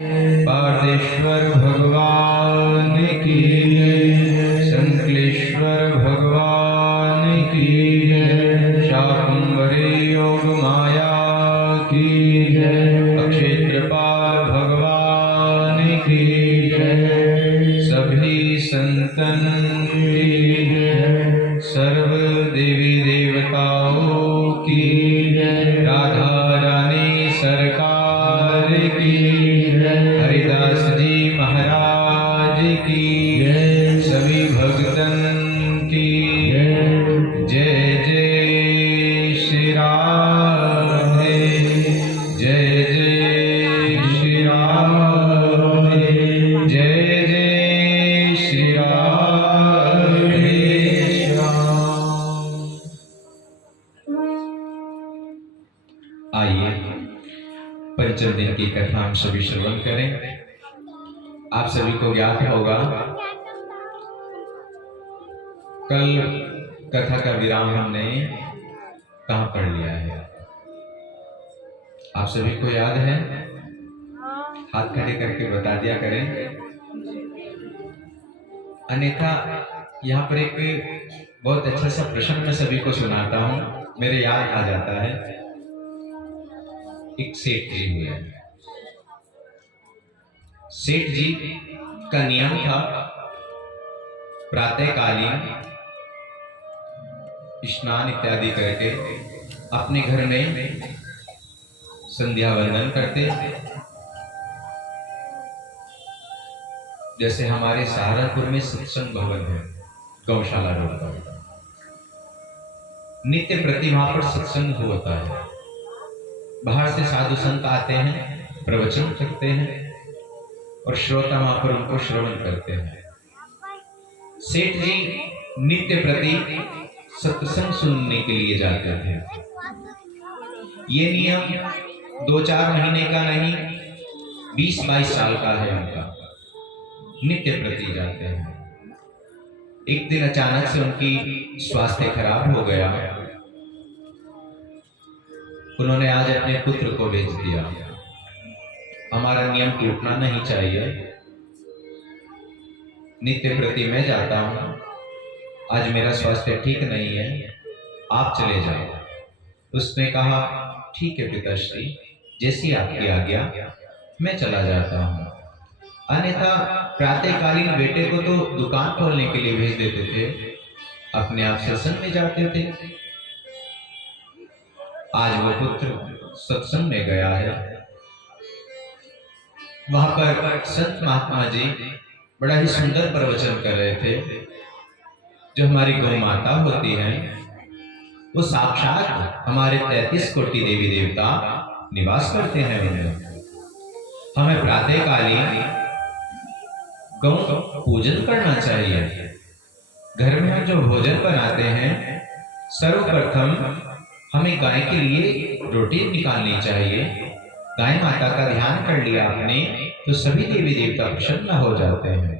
पार्थेश्वर भगवान की जय, संकलेश्वर भगवान की जय, शाकंभरी योग माया की जय, अक्षेत्रपाल भगवान की जय, सभी संतन की जय, सर्व देवी देवताओं की जय, राधा रानी सरकार की जय, हरिदास जी महाराज की जय, सभी भक्तन की जय। जय जय श्री राधे, जय जय श्री राधे, जय जय श्री राधे श्याम। आइए पंचम दिन की कथा हम सभी श्रवण करें। आप सभी को ज्ञात होगा कल कथा का विराम हमने कहां पढ़ लिया है? आप सभी को याद है? हाथ खड़े करके बता दिया करें, अन्यथा यहाँ पर एक बहुत अच्छा सा प्रश्न मैं सभी को सुनाता हूँ, मेरे याद आ जाता है। एक सेठ जी हुए। सेठ जी का नियम था प्रातःकालीन स्नान इत्यादि करके अपने घर में संध्या वंदन करते। जैसे हमारे सहारनपुर में सत्संग भवन है, गौशाला रोड पर, नित्य प्रतिभा पर सत्संग होता है। बाहर से साधु संत आते हैं, प्रवचन करते हैं और श्रोता वहां पर उनको श्रवण करते हैं। सेठ जी नित्य प्रति सत्संग सुनने के लिए जाते थे। ये नियम 2-4 महीने का नहीं, 20-22 साल का है उनका। नित्य प्रति जाते हैं। एक दिन अचानक से उनकी स्वास्थ्य खराब हो गया। उन्होंने आज अपने पुत्र को भेज दिया। हमारा नियम टूटना नहीं चाहिए। नित्य प्रति मैं जाता हूं, आज मेरा स्वास्थ्य ठीक नहीं है, आप चले जाओ। उसने कहा ठीक है पिताश्री, जैसी आपकी आज्ञा, मैं चला जाता हूं। अन्यथा प्रातःकालीन बेटे को तो दुकान खोलने के लिए भेज देते थे, अपने आप सत्संग में जाते थे। आज वो पुत्र सत्संग में गया है। वहां पर संत महात्मा जी बड़ा ही सुंदर प्रवचन कर रहे थे। जो हमारी गौ माता होती है वो साक्षात हमारे 33 कोटि देवी देवता निवास करते हैं उनमें। हमें प्रातःकालीन गौ पूजन करना चाहिए। घर में हम जो भोजन बनाते हैं, सर्वप्रथम हमें गाय के लिए रोटी निकालनी चाहिए। गाय माता का ध्यान कर लिया आपने तो सभी देवी देवता प्रसन्न हो जाते हैं।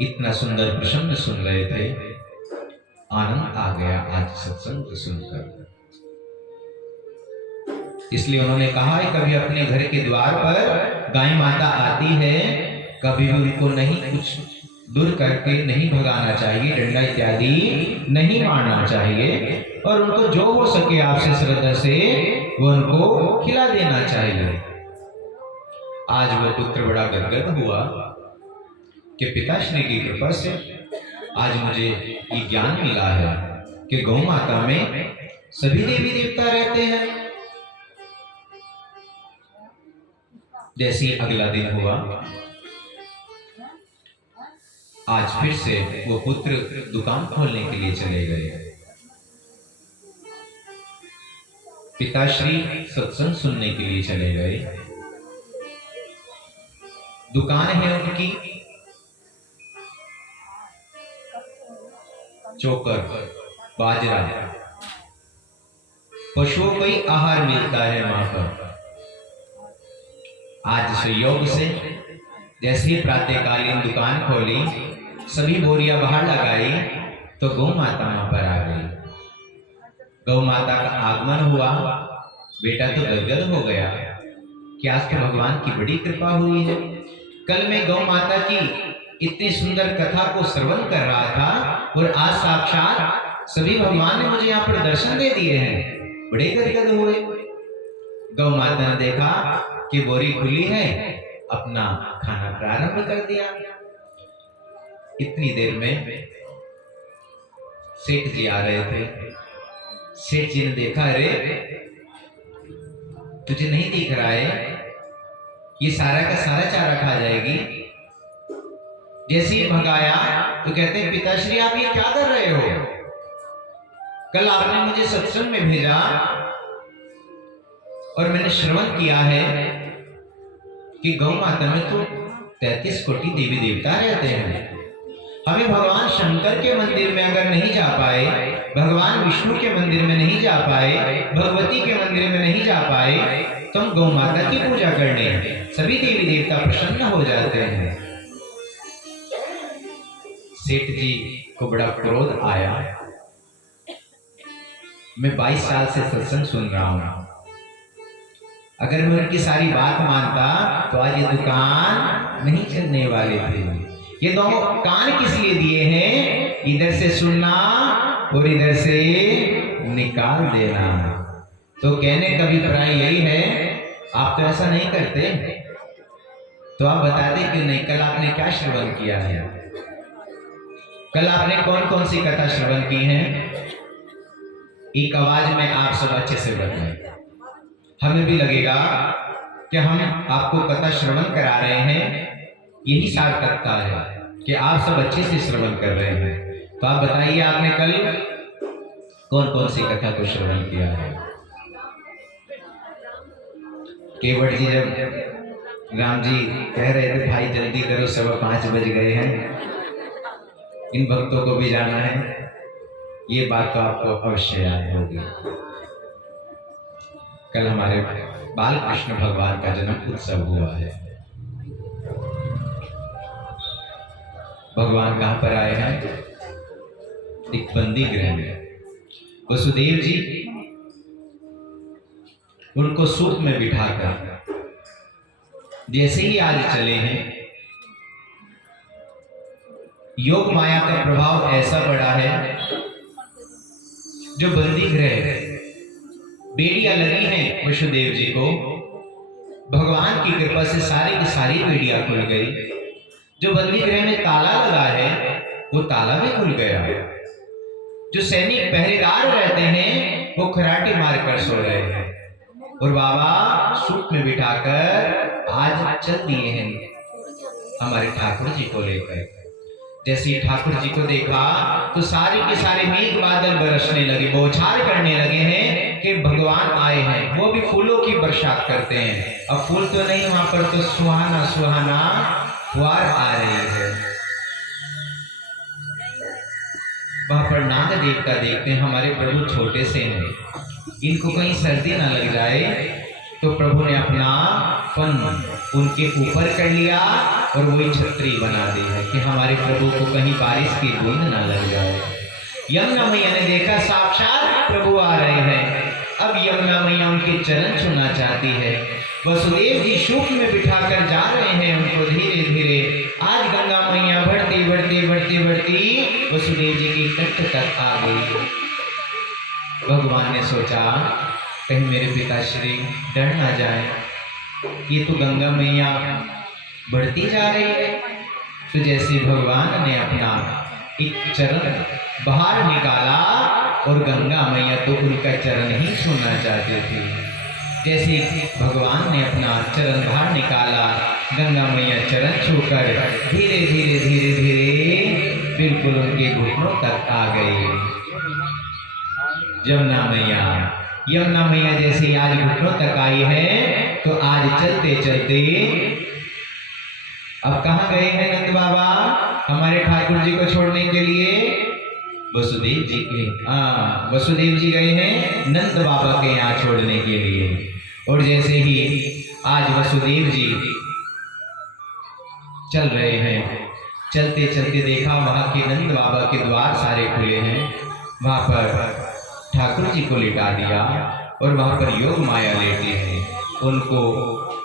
इतना सुंदर प्रसन्न सुन रहे थे, आनंद आ गया आज सत्संग सुनकर। इसलिए उन्होंने कहा है कभी अपने घर के द्वार पर गाय माता आती है, कभी भी उनको नहीं कुछ दूर करके नहीं भगाना चाहिए, डंडा इत्यादि नहीं मारना चाहिए और उनको जो हो सके आपसे श्रद्धा से वो उनको खिला देना चाहिए। आज वो पुत्र बड़ा गदगद हुआ कि पिताश्री की कृपा से आज मुझे ये ज्ञान मिला है कि गौ माता में सभी देवी देवता रहते हैं। जैसे अगला दिन हुआ, आज फिर से वो पुत्र दुकान खोलने के लिए चले गए। पिताश्री सत्संग सुनने के लिए चले गए। दुकान है उनकी चोकर, बाजरा, पशुओं को ही आहार मिलता है वहां पर। आज संयोग से जैसे ही प्रातःकालीन दुकान खोली, सभी बोरियां बाहर लगाई तो गौ माता वहां पर आ गई। गौ माता का आगमन हुआ, बेटा तो गदगद हो गया। कि आज तो भगवान की बड़ी कृपा हुई है। कल मैं गौ माता की इतनी सुंदर कथा को श्रवण कर रहा था और आज साक्षात सभी भगवान ने मुझे यहाँ पर दर्शन दे दिए हैं। बड़े गदगद हुए। गौ माता ने देखा कि बोरी खुली है, अपना खाना प्रारंभ कर दिया। इतनी देर में सेठ जी आ रहे थे। सेठ जी ने देखा, अरे तुझे नहीं दिख रहा है, ये सारा का सारा चारा खा जाएगी। जैसे ही भगाया तो कहते हैं, पिताश्री आप ये क्या कर रहे हो? कल आपने मुझे सत्संग में भेजा और मैंने श्रवण किया है कि गौ माता में तो 33 कोटि देवी देवता रहते हैं। हमें भगवान शंकर के मंदिर में अगर नहीं जा पाए, भगवान विष्णु के मंदिर में नहीं जा पाए, भगवती के मंदिर में नहीं जा पाए, तो हम गौ माता की पूजा करने सभी देवी देवता प्रसन्न हो जाते हैं। सेठ जी को बड़ा क्रोध आया। मैं 22 साल से सत्संग सुन रहा हूं, अगर मैं उनकी सारी बात मानता तो आज ये दुकान नहीं चलने वाली थी। ये दोनों कान किस लिए दिए हैं? इधर से सुनना और इधर से निकाल देना। तो कहने का अभिप्राय यही है, आप तो ऐसा नहीं करते, तो आप बता दें कि नहीं, कल आपने क्या श्रवण किया है? कल आपने कौन कौन सी कथा श्रवण की है? एक आवाज में आप सब अच्छे से बताएं, हमें भी लगेगा कि हम आपको कथा श्रवण करा रहे हैं। यही सार्थकता है कि आप सब अच्छे से श्रवण कर रहे हैं। तो आप बताइए, आपने कल कौन कौन सी कथा को श्रवण किया है? केवट जी जब राम जी कह रहे थे, भाई जल्दी करो, 5:15 बज गए हैं, इन भक्तों को भी जाना है, ये बात तो आपको अवश्य याद होगी। कल हमारे बाल कृष्ण भगवान का जन्म उत्सव हुआ है। भगवान कहां पर आए हैं? एक बंदी गृह में। वसुदेव जी उनको सूत में बिठाकर जैसे ही आज चले हैं, योग माया का प्रभाव ऐसा बड़ा है, जो बंदी गृह बेड़ियां लगी हैं वसुदेव जी को, भगवान की कृपा से सारी की सारी बेड़ियां खुल गई। जो बंदी गृह में ताला लगा है, वो ताला भी खुल गया। जो सैनिक पहरेदार रहते हैं, वो खराटे मारकर सो रहे हैं। और बाबा सूट में बिठाकर आज चल दिए हैं हमारे ठाकुर जी को लेकर। जैसे ही ठाकुर जी को देखा तो सारे के सारे मेघ बादल बरसने लगे, बौछार करने लगे हैं कि भगवान आए हैं। वो भी फूलों की बरसात करते हैं। अब फूल तो नहीं, वहां पर तो सुहाना सुहाना फुहार आ रही है। वहां पर नाग देवता देखते हैं, हमारे प्रभु छोटे से हैं, इनको कहीं सर्दी ना लग जाए, तो प्रभु ने अपना फन उनके ऊपर कर लिया और वही छतरी बना दी है कि हमारे प्रभु को कहीं बारिश की बूंद ना लग जाए। यमुना मैया ने देखा साक्षात प्रभु आ रहे हैं। अब यमुना मैया उनके चरण छूना चाहती है। वसुदेव जी शूक में बिठाकर जा रहे हैं उनको धीरे धीरे। आज गंगा मैया बढ़ती बढ़ती बढ़ती बढ़ती वसुदेव जी की तट तक आ गई। भगवान ने सोचा कहीं मेरे पिताश्री डर ना जाए, ये तो गंगा मैया बढ़ती जा रही है। तो जैसे भगवान ने अपना एक चरण बाहर निकाला और गंगा मैया तो उनका चरण ही छूना चाहती थी। जैसे भगवान ने अपना चरण बाहर निकाला, गंगा मैया चरण छूकर धीरे धीरे धीरे धीरे बिल्कुल उनके घुटनों तक आ गई। यमुना मैया जैसे आज घुटनों तक आई है, तो आज चलते चलते अब कहाँ गए हैं नंद बाबा हमारे ठाकुर जी को छोड़ने के लिए? वसुदेव जी के, वसुदेव जी गए हैं नंद बाबा के यहाँ छोड़ने के लिए। और जैसे ही आज वसुदेव जी चल रहे हैं, चलते चलते देखा वहां के नंद बाबा के द्वार सारे खुले हैं। वहां पर ठाकुर जी को लिटा दिया और वहां पर योग माया लेटी है। उनको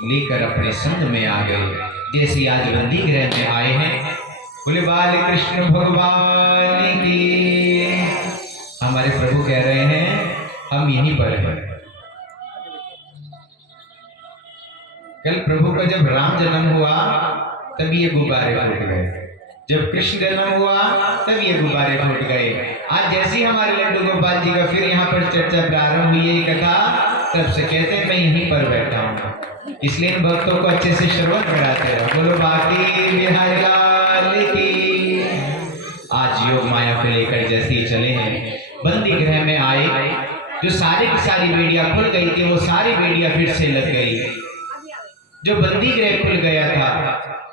लेकर अपने संग में आ गए। जैसे आज बंदी गृह में आए हैं, बोले बाल कृष्ण भगवान की। हमारे प्रभु कह रहे हैं हम यहीं पर हैं। कल प्रभु का जब राम जन्म हुआ तब ये गुब्बारे फूट गए, जब कृष्ण जन्म हुआ तब ये गुब्बारे फूट गए। आज जैसे ही हमारे लड्डू गोपाल जी का फिर यहाँ पर चर्चा प्रारंभ हुई है कथा, तब से कहते हैं मैं यहीं पर बैठा हूँ। इसलिए इन भक्तों को अच्छे से श्रवण कराते रहो। बोलो बाकी बिहारी लाल की। आज योग माया को लेकर जैसे ही चले हैं, बंदी गृह में आए, जो सारी की सारी बेड़ियां खुल गई थी वो सारी बेड़ियां फिर से लग गई। जो बंदी गृह खुल गया था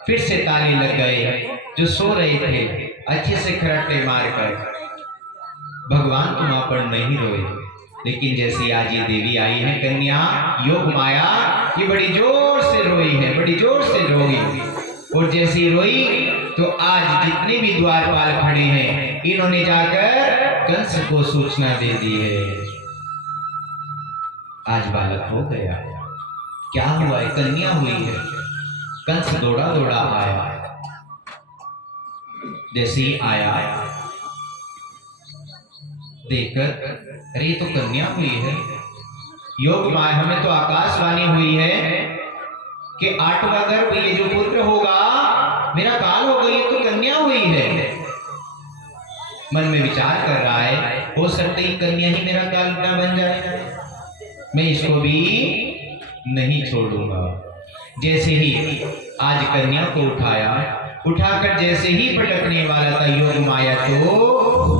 फिर से ताले लग गए। जो सो रहे थे अच्छे से खराटे मारकर, भगवान तो वहां पर नहीं रोए, लेकिन जैसे आज ये देवी आई है कन्या योग माया, ये बड़ी जोर से रोई है, बड़ी जोर से रोई। और जैसे ही रोई तो आज जितने भी द्वारपाल खड़े हैं इन्होंने जाकर कंस को सूचना दे दी है। आज बालक हो गया, क्या हुआ है? कन्या हुई है। कंस दौड़ा दौड़ा आया। जैसे ही आया देखकर अरे तो कन्या हुई है। योग माया हमें तो आकाशवाणी हुई है कि 8वां गर्भ ये जो पुत्र होगा मेरा काल होगा, ये तो कन्या हुई है। मन में विचार कर रहा है हो सकता है कन्या ही मेरा काल ना बन जाए, मैं इसको भी नहीं छोड़ूंगा। जैसे ही आज कन्या को उठाया, उठाकर जैसे ही पटकने वाला था योग माया तो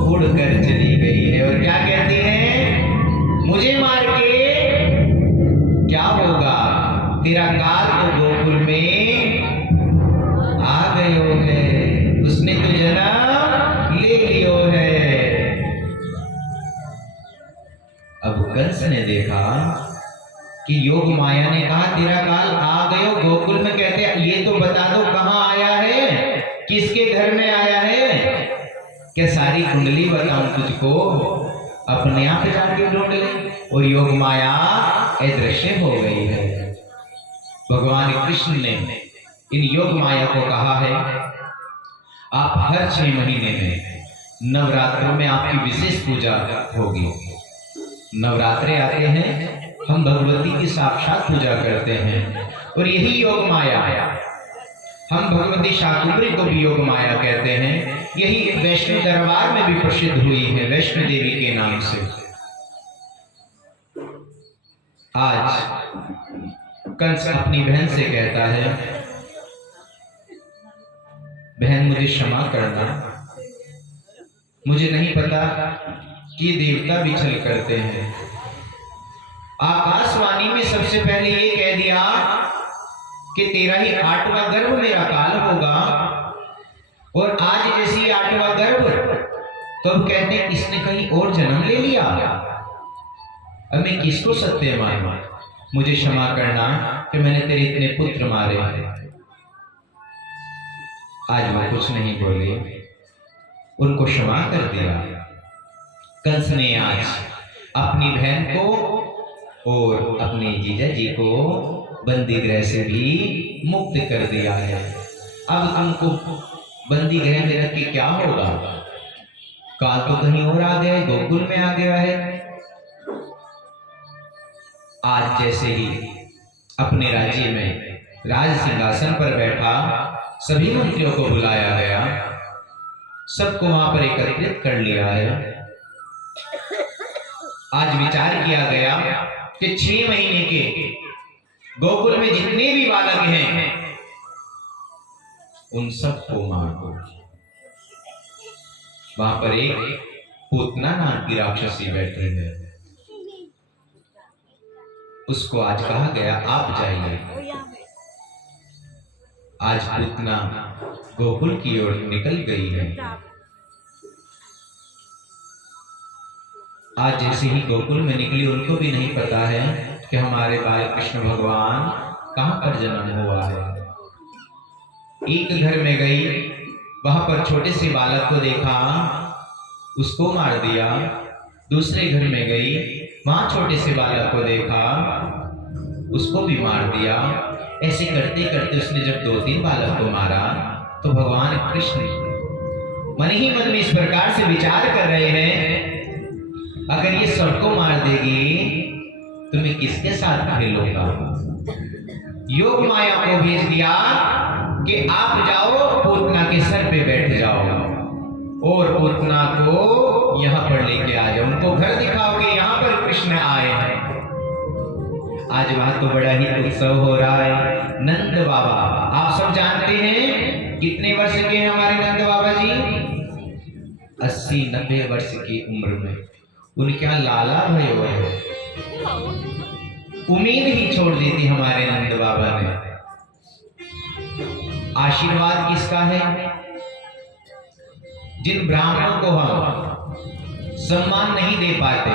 उड़कर चली गई है। और क्या कहती है? मुझे मार के क्या होगा, तेरा काल तो गोकुल में आ गयो है, उसने तो जन्म ले लियो है। अब कंस ने देखा कि योग माया ने कहा तेरा काल आ गयो गोकुल में, कहते ये तो बता दो कहां आया है, किसके घर में आया है? क्या सारी कुंडली बताऊं तुझको? अपने आप जाके ढूंढ ले। और योग माया अदृश्य हो गई है। भगवान कृष्ण ने इन योग माया को कहा है आप हर 6 महीने में नवरात्रों में आपकी विशेष पूजा होगी। नवरात्रे आते हैं, हम भगवती की साक्षात पूजा करते हैं। और यही योग माया, हम भगवती शाकुंभरी को भी योग माया कहते हैं। यही वैष्णो दरबार में भी प्रसिद्ध हुई है वैष्णो देवी के नाम से। आज कंस अपनी बहन से कहता है बहन मुझे क्षमा करना, मुझे नहीं पता कि देवता भी छल करते हैं। आकाशवाणी में सबसे पहले ये कह दिया कि तेरा ही 8वां गर्भ मेरा काल होगा, और आज जैसी 8वां गर्भ तो अब कहते हैं इसने कहीं और जन्म ले लिया। अब मैं किसको सत्य मानूं? मुझे क्षमा करना कि मैंने तेरे इतने पुत्र मारे। आज वो कुछ नहीं बोले, उनको क्षमा कर दिया। कंस ने आज अपनी बहन को और अपने जीजा जी को बंदी गृह से भी मुक्त कर दिया है। अब तुमको बंदी गृह में रख के क्या होगा? काल तो कहीं और आ गया, गोकुल में आ गया है। आज जैसे ही अपने राज्य में राज सिंहासन पर बैठा, सभी मंत्रियों को बुलाया गया, सबको वहां पर एकत्रित कर लिया है। आज विचार किया गया कि 6 महीने के गोकुल में जितने भी बालक हैं उन सबको मार दो। वहां पर एक पूतना नाम की राक्षसी बैठी है, उसको आज कहा गया आप जाइए। आज पूतना गोकुल की ओर निकल गई है। आज जैसे ही गोकुल में निकली, उनको भी नहीं पता है कि हमारे बाल कृष्ण भगवान कहां पर जन्म हुआ है। एक घर में गई, वहां पर छोटे से बालक को देखा, उसको मार दिया। दूसरे घर में गई, वहां छोटे से बालक को देखा, उसको भी मार दिया। ऐसे करते करते उसने जब 2-3 बालक को मारा तो भगवान कृष्ण मन ही मन में इस प्रकार से विचार कर रहे हैं, अगर ये सबको मार देगी तो मैं किसके साथ खेलूंगा। योग माया को भेज दिया कि आप जाओ पूतना के सर पे बैठ जाओ और पूतना को यहाँ पर लेके आ जाओ, उनको घर दिखाओ कि यहाँ पर कृष्ण आए हैं। आज वहां तो बड़ा ही उत्सव हो रहा है। नंद बाबा आप सब जानते हैं कितने वर्ष के हैं हमारे नंद बाबा जी? 80-90 वर्ष की उम्र में उनके यहाँ लाला भय हुए हैं। उम्मीद ही छोड़ दी थी हमारे नंद बाबा ने। आशीर्वाद किसका है? जिन ब्राह्मणों को हम सम्मान नहीं दे पाते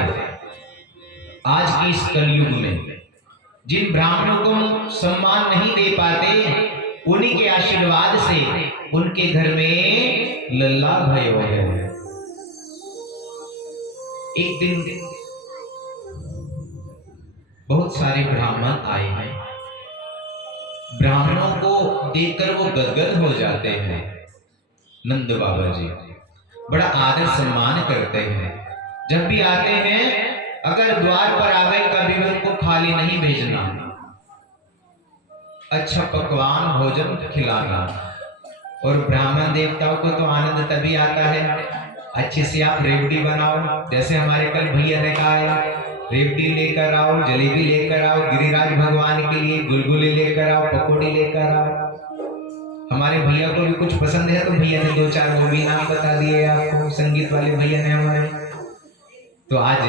आज की इस कलयुग में, जिन ब्राह्मणों को हम सम्मान नहीं दे पाते, उन्हीं के आशीर्वाद से उनके घर में लल्ला भय हो गए। एक दिन बहुत सारे ब्राह्मण आए हैं। ब्राह्मणों को देखकर वो गदगद हो जाते हैं। नंद बाबा जी बड़ा आदर सम्मान करते हैं। जब भी आते हैं अगर द्वार पर आ गए कभी भी उनको खाली नहीं भेजना, अच्छा पकवान भोजन खिलाना। और ब्राह्मण देवताओं को तो आनंद तभी आता है अच्छे से आप रेवड़ी बनाओ, जैसे हमारे कल भैया ने कहा है रेवड़ी लेकर आओ, जलेबी लेकर आओ, गिरिराज भगवान के लिए गुलगुले लेकर आओ, पकौड़ी लेकर आओ। हमारे भैया को भी कुछ पसंद है तो भैया ने 2-4 वो भी नाम बता दिए आपको, संगीत वाले भैया ने हमारे। तो आज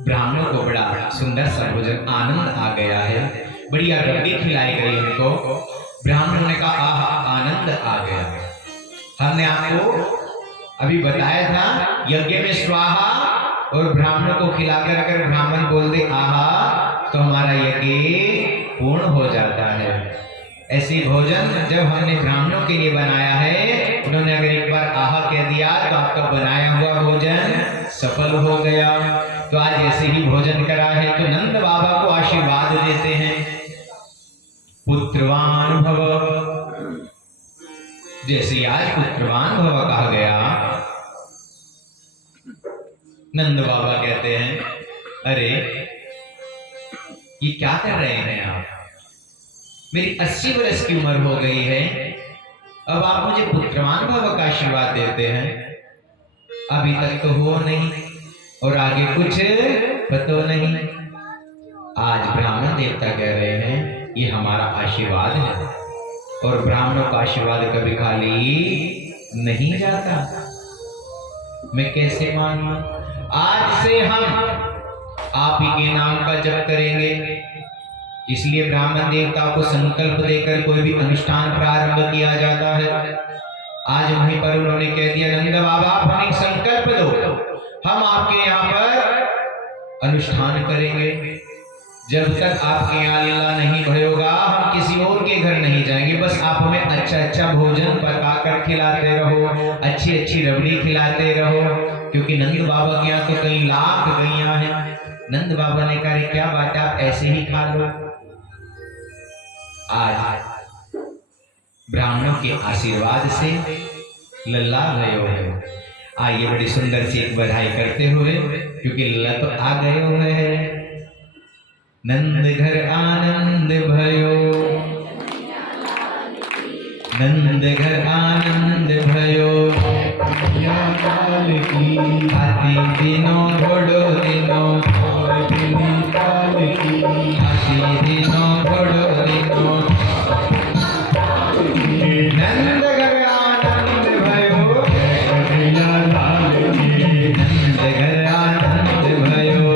ब्राह्मणों को बड़ा सुंदर सा भोजन आनंद आ गया है, बढ़िया रबड़ी खिलाई गई उनको। ब्राह्मणों ने कहा आहा आनंद आ गया। हमने आपको अभी बताया था यज्ञ में स्वाहा, और ब्राह्मणों को खिलाकर अगर ब्राह्मण बोल दे आहा तो हमारा यज्ञ पूर्ण हो जाता है। ऐसी भोजन जब हमने ब्राह्मणों के लिए बनाया है, उन्होंने अगर एक बार आहा कह दिया तो आपका बनाया हुआ भोजन सफल हो गया। तो आज ऐसे ही भोजन करा है तो नंद बाबा को आशीर्वाद देते हैं, पुत्रवान भव। जैसे आज पुत्रवान भव कहा गया, नंद बाबा कहते हैं अरे ये क्या कर रहे हैं आप? मेरी 80 वर्ष की उम्र हो गई है, अब आप मुझे पुत्रवान भव का आशीर्वाद देते हैं। अभी तक तो हो नहीं और आगे कुछ पता नहीं। आज ब्राह्मण देवता कह रहे हैं ये हमारा आशीर्वाद है, और ब्राह्मणों का आशीर्वाद कभी खाली नहीं जाता। मैं कैसे मानूं? आज से हम आप ही के नाम का जप करेंगे। इसलिए ब्राह्मण देवता को संकल्प देकर कोई भी अनुष्ठान प्रारंभ किया जाता है। आज वहीं पर उन्होंने कह दिया नंद बाबा आप हमें संकल्प दो, हम आपके यहाँ पर अनुष्ठान करेंगे। जब तक आपके यहाँ लीला नहीं भय होगा हम किसी और के घर नहीं जाएंगे। बस आप हमें अच्छा अच्छा भोजन पका कर खिलाते रहो, अच्छी अच्छी रबड़ी खिलाते रहो, क्योंकि नंद बाबा के यहाँ तो कई लाख गैया हैं। नंद बाबा ने कहा क्या बात है आप ऐसे ही खा लो। आज ब्राह्मणों के आशीर्वाद से लल्ला भयो है। आइए बड़ी सुंदर सी एक बधाई करते हुए, क्योंकि लल्ला तो आ गए हुए हैं। नंद घर आनंद भयो, नंद घर आनंद भयो, हाथी दिनों घोड़ो दिनों, हाथी दिनों घोड़ो दिनों, नंद घर आनंद भयो, नंद घर आनंद भयो।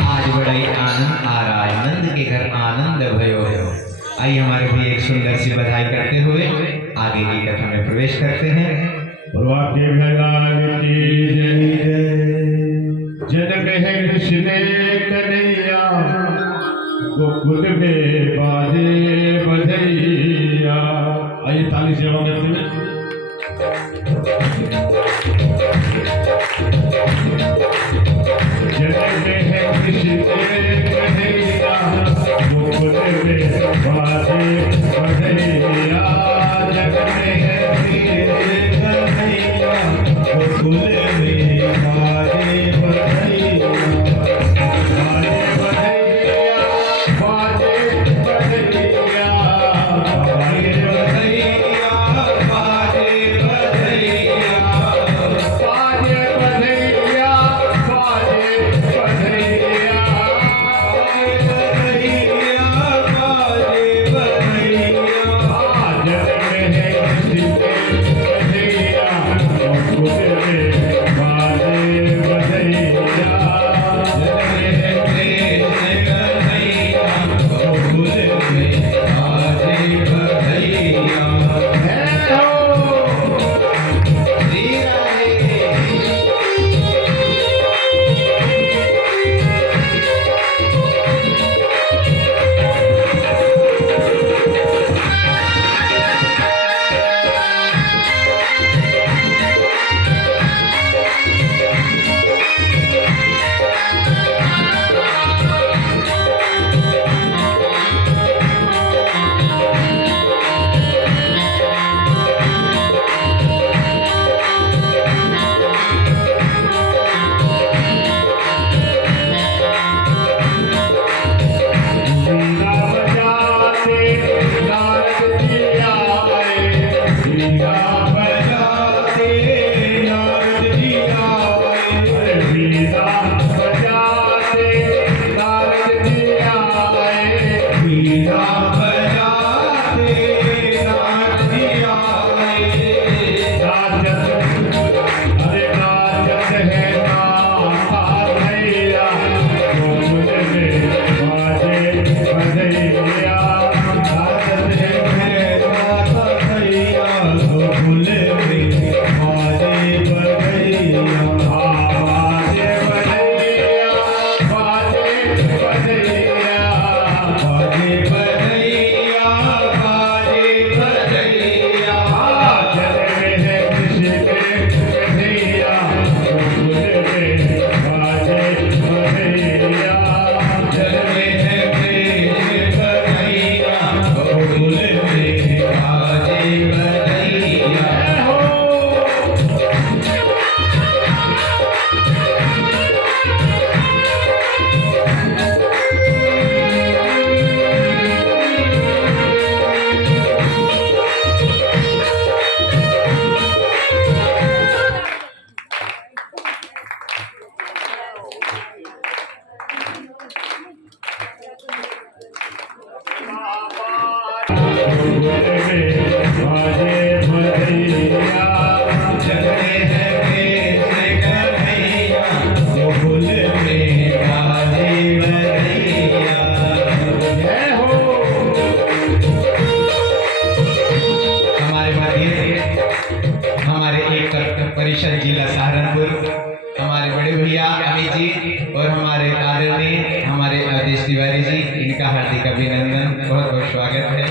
आज बड़ा ही आनंद आ रहा है, नंद के घर आनंद भयो। आइए हमारे भी एक सुंदर सी बधाई करते हुए आगे की कथा में प्रवेश करते हैं। जन कहे कृष्ण कन्हैया गोकुल में बाजे बधैया। आइए ताली से जवाब देते हैं। जन कहे कृष्ण बाजे बधैया जग में है प्रीत कन्हैया गोकुल में बाजे बधैया बाजे बधैया बाजे बधैया बाजे बधैया बाजे बधैया बाजे बधैया बाजे बधैया परिषद जिला सहारनपुर हमारे बड़े भैया अमित जी और हमारे आदरणीय हमारे आदेश तिवारी जी, इनका हार्दिक अभिनंदन, बहुत बहुत स्वागत है।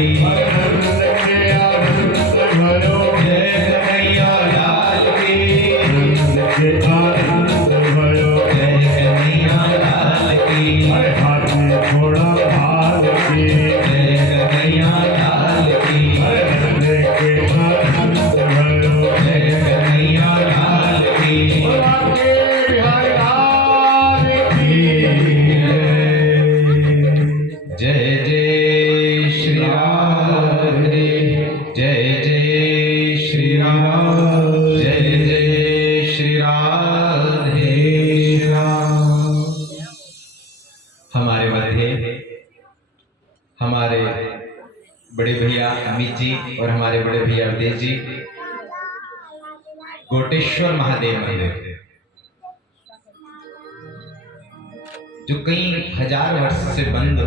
की कन्हैया भयो जय कन्हैया लाल की के आनंद भयो जय कन्हैया लाल की हाथी घोड़ा भाग की जय कन्हैया लाल की के आनंद भयो जय कन्हैया लाल की के बिहारी लाल की जय जय श्री राधे जय जय श्री राम जय जय श्री राधे राम। हमारे मध्य हमारे बड़े भैया अमित जी और हमारे बड़े भैया अवधेश जी कोटेश्वर महादेव मंदिर जो कई हजार वर्ष से बंद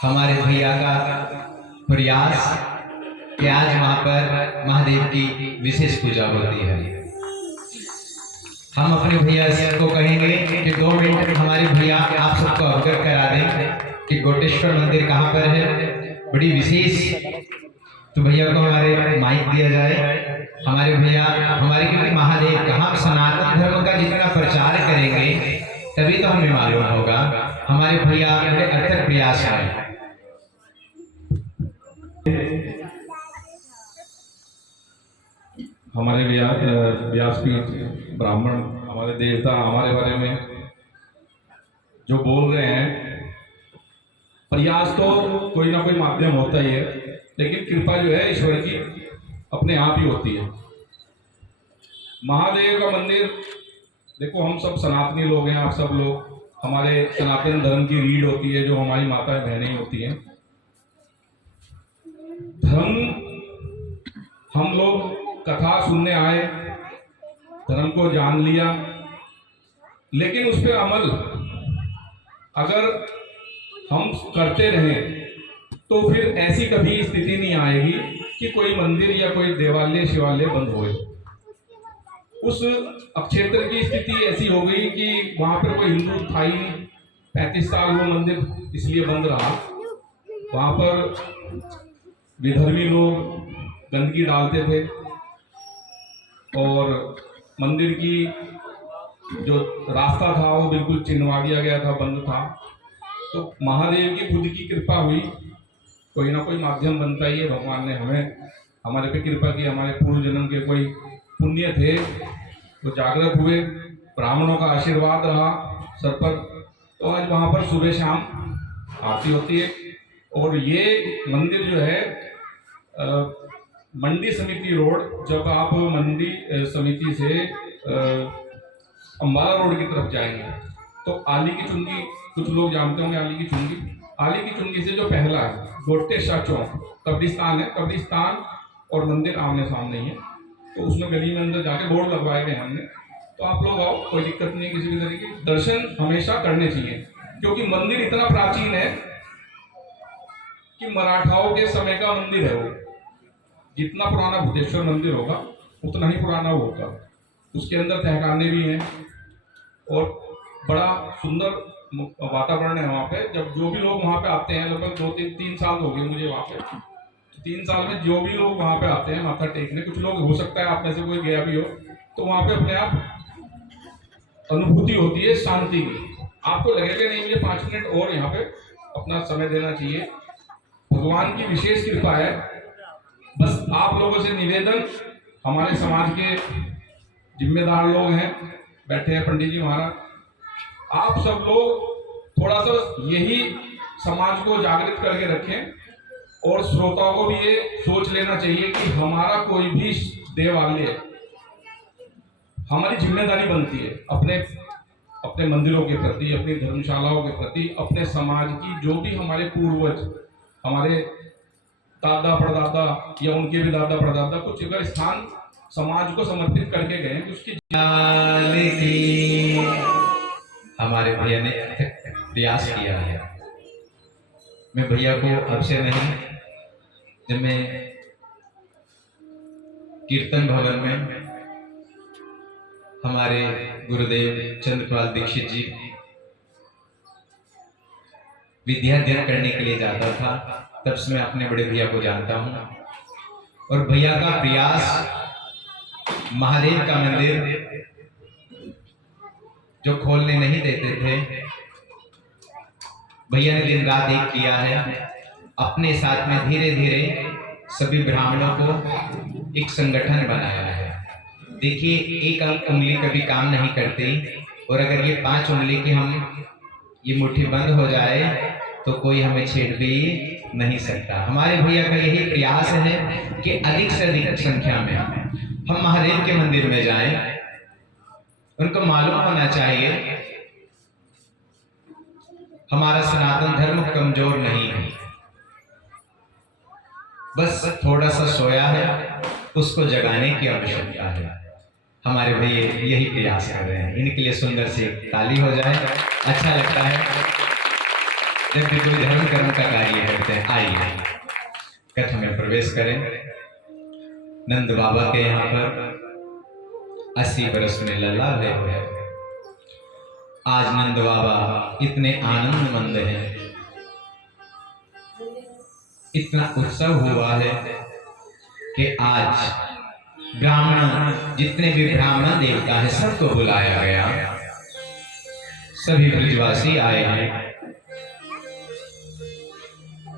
हमारे भैया का प्रयास कि आज वहां पर महादेव की विशेष पूजा होती है। हम अपने भैया को कहेंगे कि 2 मिनट हमारे भैया आप सबको अवगत करा दें कि कोटेश्वर मंदिर कहाँ पर है, बड़ी विशेष। तो भैया को हमारे माइक दिया जाए। हमारे भैया हमारे क्योंकि महादेव का हम सनातन धर्म का जितना प्रचार करेंगे तभी तो हमें मालूम होगा। हमारे भैया बड़े अथक प्रयास है। हमारे व्यासपीठ ब्राह्मण हमारे देवता हमारे बारे में जो बोल रहे हैं, प्रयास तो कोई ना कोई माध्यम होता ही है, लेकिन कृपा जो है ईश्वर की अपने आप ही होती है। महादेव का मंदिर देखो, हम सब सनातनी लोग हैं, आप सब लोग, हमारे सनातन धर्म की रीढ़ होती है जो हमारी माता बहनें होती हैं। धर्म हम लोग कथा सुनने आए, धर्म को जान लिया, लेकिन उस पर अमल अगर हम करते रहें तो फिर ऐसी कभी स्थिति नहीं आएगी कि कोई मंदिर या कोई देवालय शिवालय बंद होए। उस क्षेत्र की स्थिति ऐसी हो गई कि वहां पर कोई हिंदू था ही नहीं। 35 साल वो मंदिर इसलिए बंद रहा। वहां पर विधर्मी लोग गंदगी डालते थे और मंदिर की जो रास्ता था वो बिल्कुल चिन्हवा दिया गया था, बंद था। तो महादेव की खुद की कृपा हुई, कोई ना कोई माध्यम बनता ही है। भगवान ने हमारे पे कृपा की। हमारे पूर्व जन्म के कोई पुण्य थे वो जागृत हुए, ब्राह्मणों का आशीर्वाद रहा सर पर, तो आज वहाँ पर सुबह शाम आरती होती है। और ये मंदिर जो है मंडी समिति रोड, जब आप मंडी समिति से अम्बाला रोड की तरफ जाएंगे तो आली की चुंगी, कुछ लोग जानते होंगे आली की चुंगी, आली की चुंगी से जो पहला है गोटे शाह चौक कब्रिस्तान है, कब्रिस्तान और मंदिर आमने सामने ही है। तो उसमें गली में अंदर जाके बोर्ड लगवाए गए हमने, तो आप लोग आओ, कोई दिक्कत नहीं है किसी भी तरीके की। दर्शन हमेशा करने चाहिए क्योंकि मंदिर इतना प्राचीन है कि मराठाओं के समय का मंदिर है वो। जितना पुराना भूतेश्वर मंदिर होगा उतना ही पुराना वो होगा। उसके अंदर तहखाने भी हैं और बड़ा सुंदर वातावरण है वहाँ पे। जब जो भी लोग वहाँ पे आते हैं, लगभग 2-3 साल हो गए मुझे वहाँ पे, 3 साल में जो भी लोग वहाँ पे आते हैं माथा टेकने, कुछ लोग हो सकता है आप में से कोई गया भी हो, तो वहाँ पे अपने आप अनुभूति होती है शांति की। आपको लगेगा नहीं मुझे 5 मिनट और यहाँ पे अपना समय देना चाहिए। भगवान की विशेष कृपा है। बस आप लोगों से निवेदन, हमारे समाज के जिम्मेदार लोग हैं, बैठे हैं पंडित जी महाराज, आप सब लोग थोड़ा सा यही समाज को जागृत करके रखें और श्रोताओं को भी ये सोच लेना चाहिए कि हमारा कोई भी देवालय, हमारी जिम्मेदारी बनती है अपने मंदिरों के प्रति, अपनी धर्मशालाओं के प्रति, अपने समाज की जो भी हमारे पूर्वज, हमारे दादा परदादा या उनके भी दादा परदादा कुछ अगर स्थान समाज को समर्पित करके गए तो उसकी हमारे भैया ने प्रयास किया है। मैं भैया को अब से नहीं, जब मैं कीर्तन भवन में हमारे गुरुदेव चंद्रपाल दीक्षित जी विद्या अध्ययन करने के लिए जाता था, तब से मैं अपने बड़े भैया को जानता हूँ। और भैया का प्रयास महादेव का मंदिर जो खोलने नहीं देते थे, भैया ने दिन रात एक किया है। अपने साथ में धीरे धीरे सभी ब्राह्मणों को एक संगठन बनाया है। देखिए, एक उंगली कभी काम नहीं करती, और अगर ये 5 उंगली की हम ये मुट्ठी बंद हो जाए तो कोई हमें छेड़ भी नहीं सकता। हमारे भैया का यही प्रयास है कि अधिक से अधिक संख्या में हम महादेव के मंदिर में जाएं। उनको मालूम होना चाहिए हमारा सनातन धर्म कमजोर नहीं है, बस थोड़ा सा सोया है, उसको जगाने की आवश्यकता है। हमारे भैया यही प्रयास कर रहे हैं। इनके लिए सुंदर सी ताली हो जाए। अच्छा लगता है जब भी कोई धर्म कर्म का कार्य करते हैं। आइए कथा में प्रवेश करें। नंद बाबा के यहाँ पर 80 बरस में लल्ला भय हुए। आज नंद बाबा इतने आनंदमंद हैं, इतना उत्सव हुआ है कि आज ब्राह्मण, जितने भी ब्राह्मण देवता है, सबको बुलाया गया। सभी ब्रजवासी आए हैं।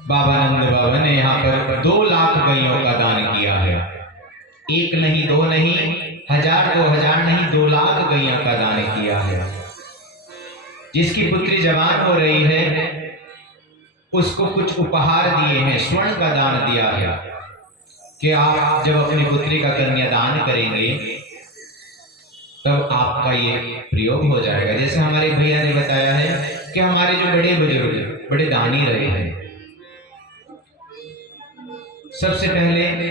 बाबा नंद बाबा ने यहाँ पर 2 लाख गायों का दान किया है। 1 नहीं, 2 नहीं, 1000, 2000 नहीं, 2 लाख गैया का दान किया है। जिसकी पुत्री जवान हो रही है उसको कुछ उपहार दिए हैं, स्वर्ण का दान दिया है कि आप जब अपनी पुत्री का कन्यादान करेंगे तब आपका ये प्रयोग हो जाएगा। जैसे हमारे भैया ने बताया है कि हमारे जो बड़े बुजुर्ग, बड़े दानी रहे हैं, सबसे पहले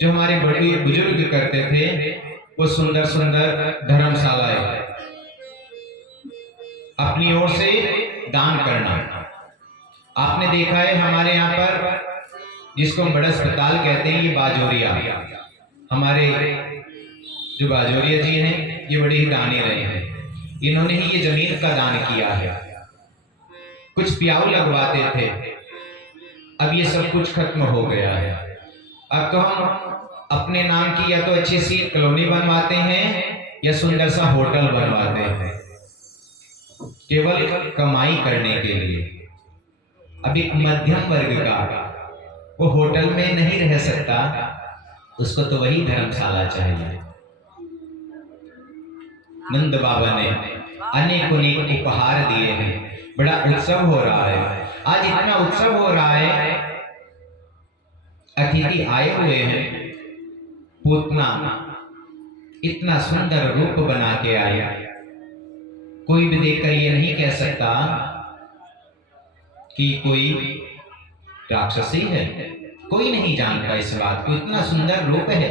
जो हमारे बड़े बुजुर्ग करते थे वो सुंदर सुंदर धर्मशालाएं अपनी ओर से दान करना। आपने देखा है हमारे यहाँ पर जिसको हम बड़ा अस्पताल कहते हैं, ये बाजोरिया, हमारे जो बाजोरिया जी हैं ये बड़े ही दानी रहे हैं। इन्होंने ही ये जमीन का दान किया है। कुछ प्याऊ लगवाते थे, अब ये सब कुछ खत्म हो गया है। अब तो हम अपने नाम की या तो अच्छी सी कॉलोनी बनवाते हैं या सुंदर सा होटल बनवाते हैं, केवल कमाई करने के लिए। अब एक मध्यम वर्ग का वो होटल में नहीं रह सकता, उसको तो वही धर्मशाला चाहिए। नंद बाबा ने अनेक उपहार दिए हैं। बड़ा उत्सव हो रहा है। आज इतना उत्सव हो रहा है, अतिथि आए हुए हैं। पूतना इतना सुंदर रूप बना के आया, कोई भी देखकर ये नहीं कह सकता कि कोई राक्षसी है। कोई नहीं जानता इस बात को, इतना सुंदर रूप है।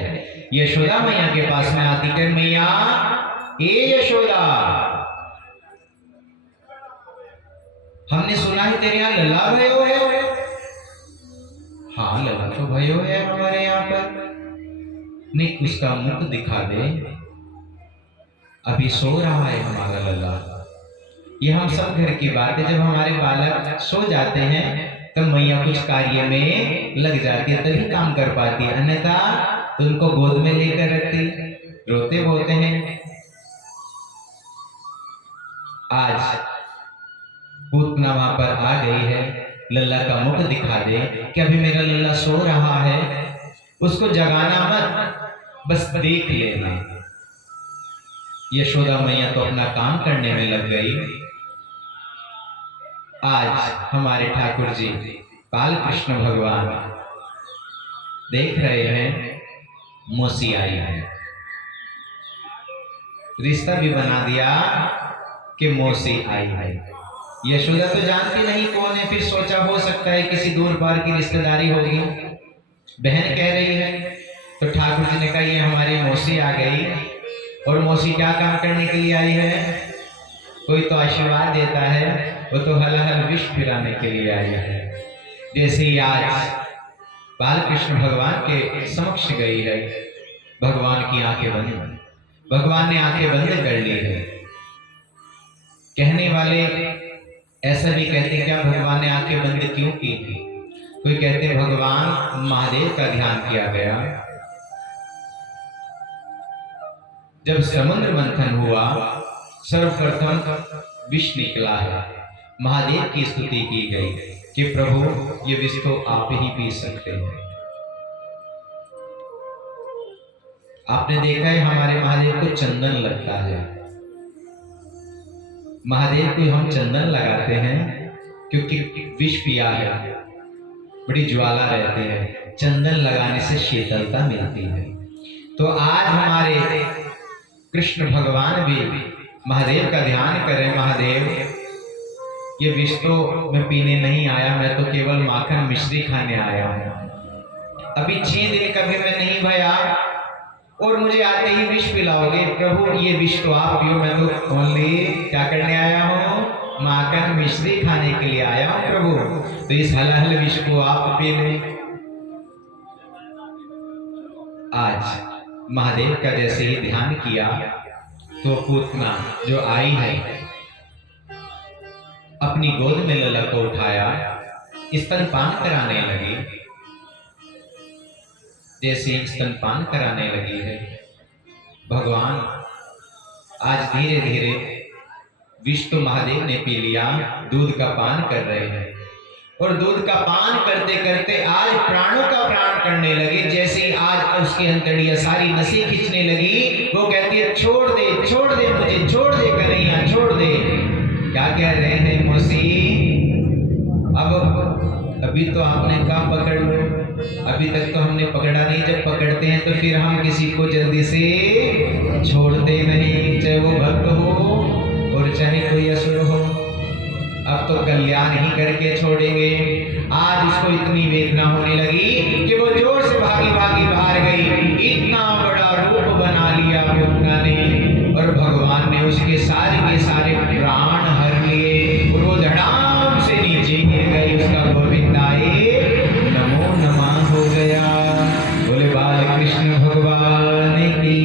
यशोदा मैया के पास में आती है, मैया ए यशोदा, हमने सुना है तेरे यहाँ लल्ला भयो है। हाँ, लल्ला तो भयो है हमारे यहाँ पर। नहीं, उसका मुख दिखा दे, अभी सो रहा है हमारा लल्ला। ये हम सब घर की बात है। जब हमारे बालक सो जाते हैं तब मैया कुछ कार्य में लग जाती है, तभी काम कर पाती है, अन्यथा तो उनको गोद में लेकर रखती, रोते बोलते हैं। आज पूतना वहां पर आ गई है, लल्ला का मुख दिखा दे कि अभी मेरा लल्ला सो रहा है, उसको जगाना मत, बस देख लेना। यशोदा मैया तो अपना काम करने में लग गई। आज हमारे ठाकुर जी बाल कृष्ण भगवान देख रहे हैं, मौसी आई है, रिश्ता भी बना दिया कि मौसी आई है। यशोदा तो जानती नहीं कौन है, फिर सोचा हो सकता है किसी दूर पार की रिश्तेदारी होगी, बहन कह रही है। तो ठाकुर जी ने कहा ये हमारी मौसी आ गई। और मौसी क्या काम करने के लिए आई है? कोई तो आशीर्वाद देता है, वो तो हल हल विष पिलाने के लिए आई है। जैसे ही आज बाल कृष्ण भगवान के समक्ष गई है, भगवान की आंखें बंद, भगवान ने आंखें बंद कर ली है। कहने वाले ऐसा भी कहते क्या भगवान ने आंखें बंद क्यों की थी? कोई कहते भगवान महादेव का ध्यान किया गया। जब समुद्र मंथन हुआ, सर्वप्रथम विष निकला है। महादेव की स्तुति की गई कि प्रभु ये विष तो आप ही पी सकते हैं। आपने देखा है हमारे महादेव को चंदन लगता है। महादेव को हम चंदन लगाते हैं क्योंकि विष पिया है, बड़ी ज्वाला रहती है, चंदन लगाने से शीतलता मिलती है। तो आज हमारे कृष्ण भगवान भी महादेव का ध्यान करें। महादेव ये विष तो मैं पीने नहीं आया, मैं तो केवल माखन मिश्री खाने आया हूं। अभी 6 दिन कभी मैं नहीं भया और मुझे आते ही विष पिलाओगे। प्रभु ये विष तो आप पियो, मैं तो ओनली क्या करने आया हूँ? माखन मिश्री खाने के लिए आया हूँ प्रभु। तो इस हलाहल विष को आप पी लें। आज महादेव का जैसे ही ध्यान किया तो पूतना जो आई है अपनी गोद में लला को उठाया, स्तनपान कराने लगी। जैसे स्तनपान कराने लगी है, भगवान आज धीरे धीरे विष तो महादेव ने पी लिया, दूध का पान कर रहे हैं और दूध का पान करते करते आज प्राणों का प्राण करने लगे। जैसे ही आज उसके अंतड़ियां सारी नसें खींचने लगी, वो कहती है छोड़ दे मुझे, छोड़ दे कन्हैया, छोड़ दे। क्या कह रहे हैं मौसी? अब अभी तो आपने कहा पकड़ लो, अभी तक तो हमने पकड़ा नहीं। जब पकड़ते हैं तो फिर हम किसी को जल्दी से छोड़ते नहीं, चाहे वो भक्त हो और चाहे कोई असुर हो। अब तो कल्याण ही करके छोड़ेंगे। आज उसको इतनी वेदना होने लगी कि वो जोर से भागी बाहर गई। इतना बड़ा रूप बना लिया पूतना ने और भगवान ने उसके सारे के सारे प्राण हर लिए और वो धड़ाम से नीचे गिर गई। उसका गोविंदाए नमो नमः हो गया। बोले बाल कृष्ण भगवान की।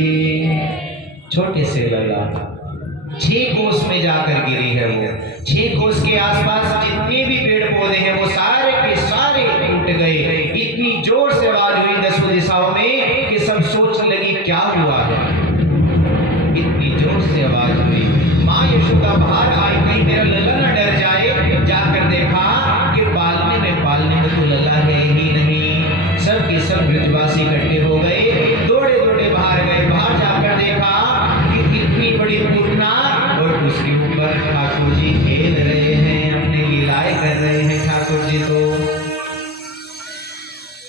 छोटे से लला 6 कोस में जाकर गिरी है वो। 6 कोस के आसपास जितने भी पेड़ पौधे हैं वो सारे के सारे टूट गए। इतनी जोर से आवाज हुई 10 दिशाओं में कि सब सोचने लगी क्या हुआ है। इतनी जोर से आवाज हुई, माँ यशोदा बाहर आई, कहीं मेरा लला न डर जाए। जाकर देखा कि पालने में तो लला है ही नहीं। सब के सब ब्रजवासी इकट्ठे हो गए, दौड़े बाहर गए। बाहर जाकर देखा कि इतनी बड़ी पूतना और उसके ऊपर ठाकुर जी खेल रहे हैं, अपनी लीलाएं कर रहे हैं ठाकुर जी। तो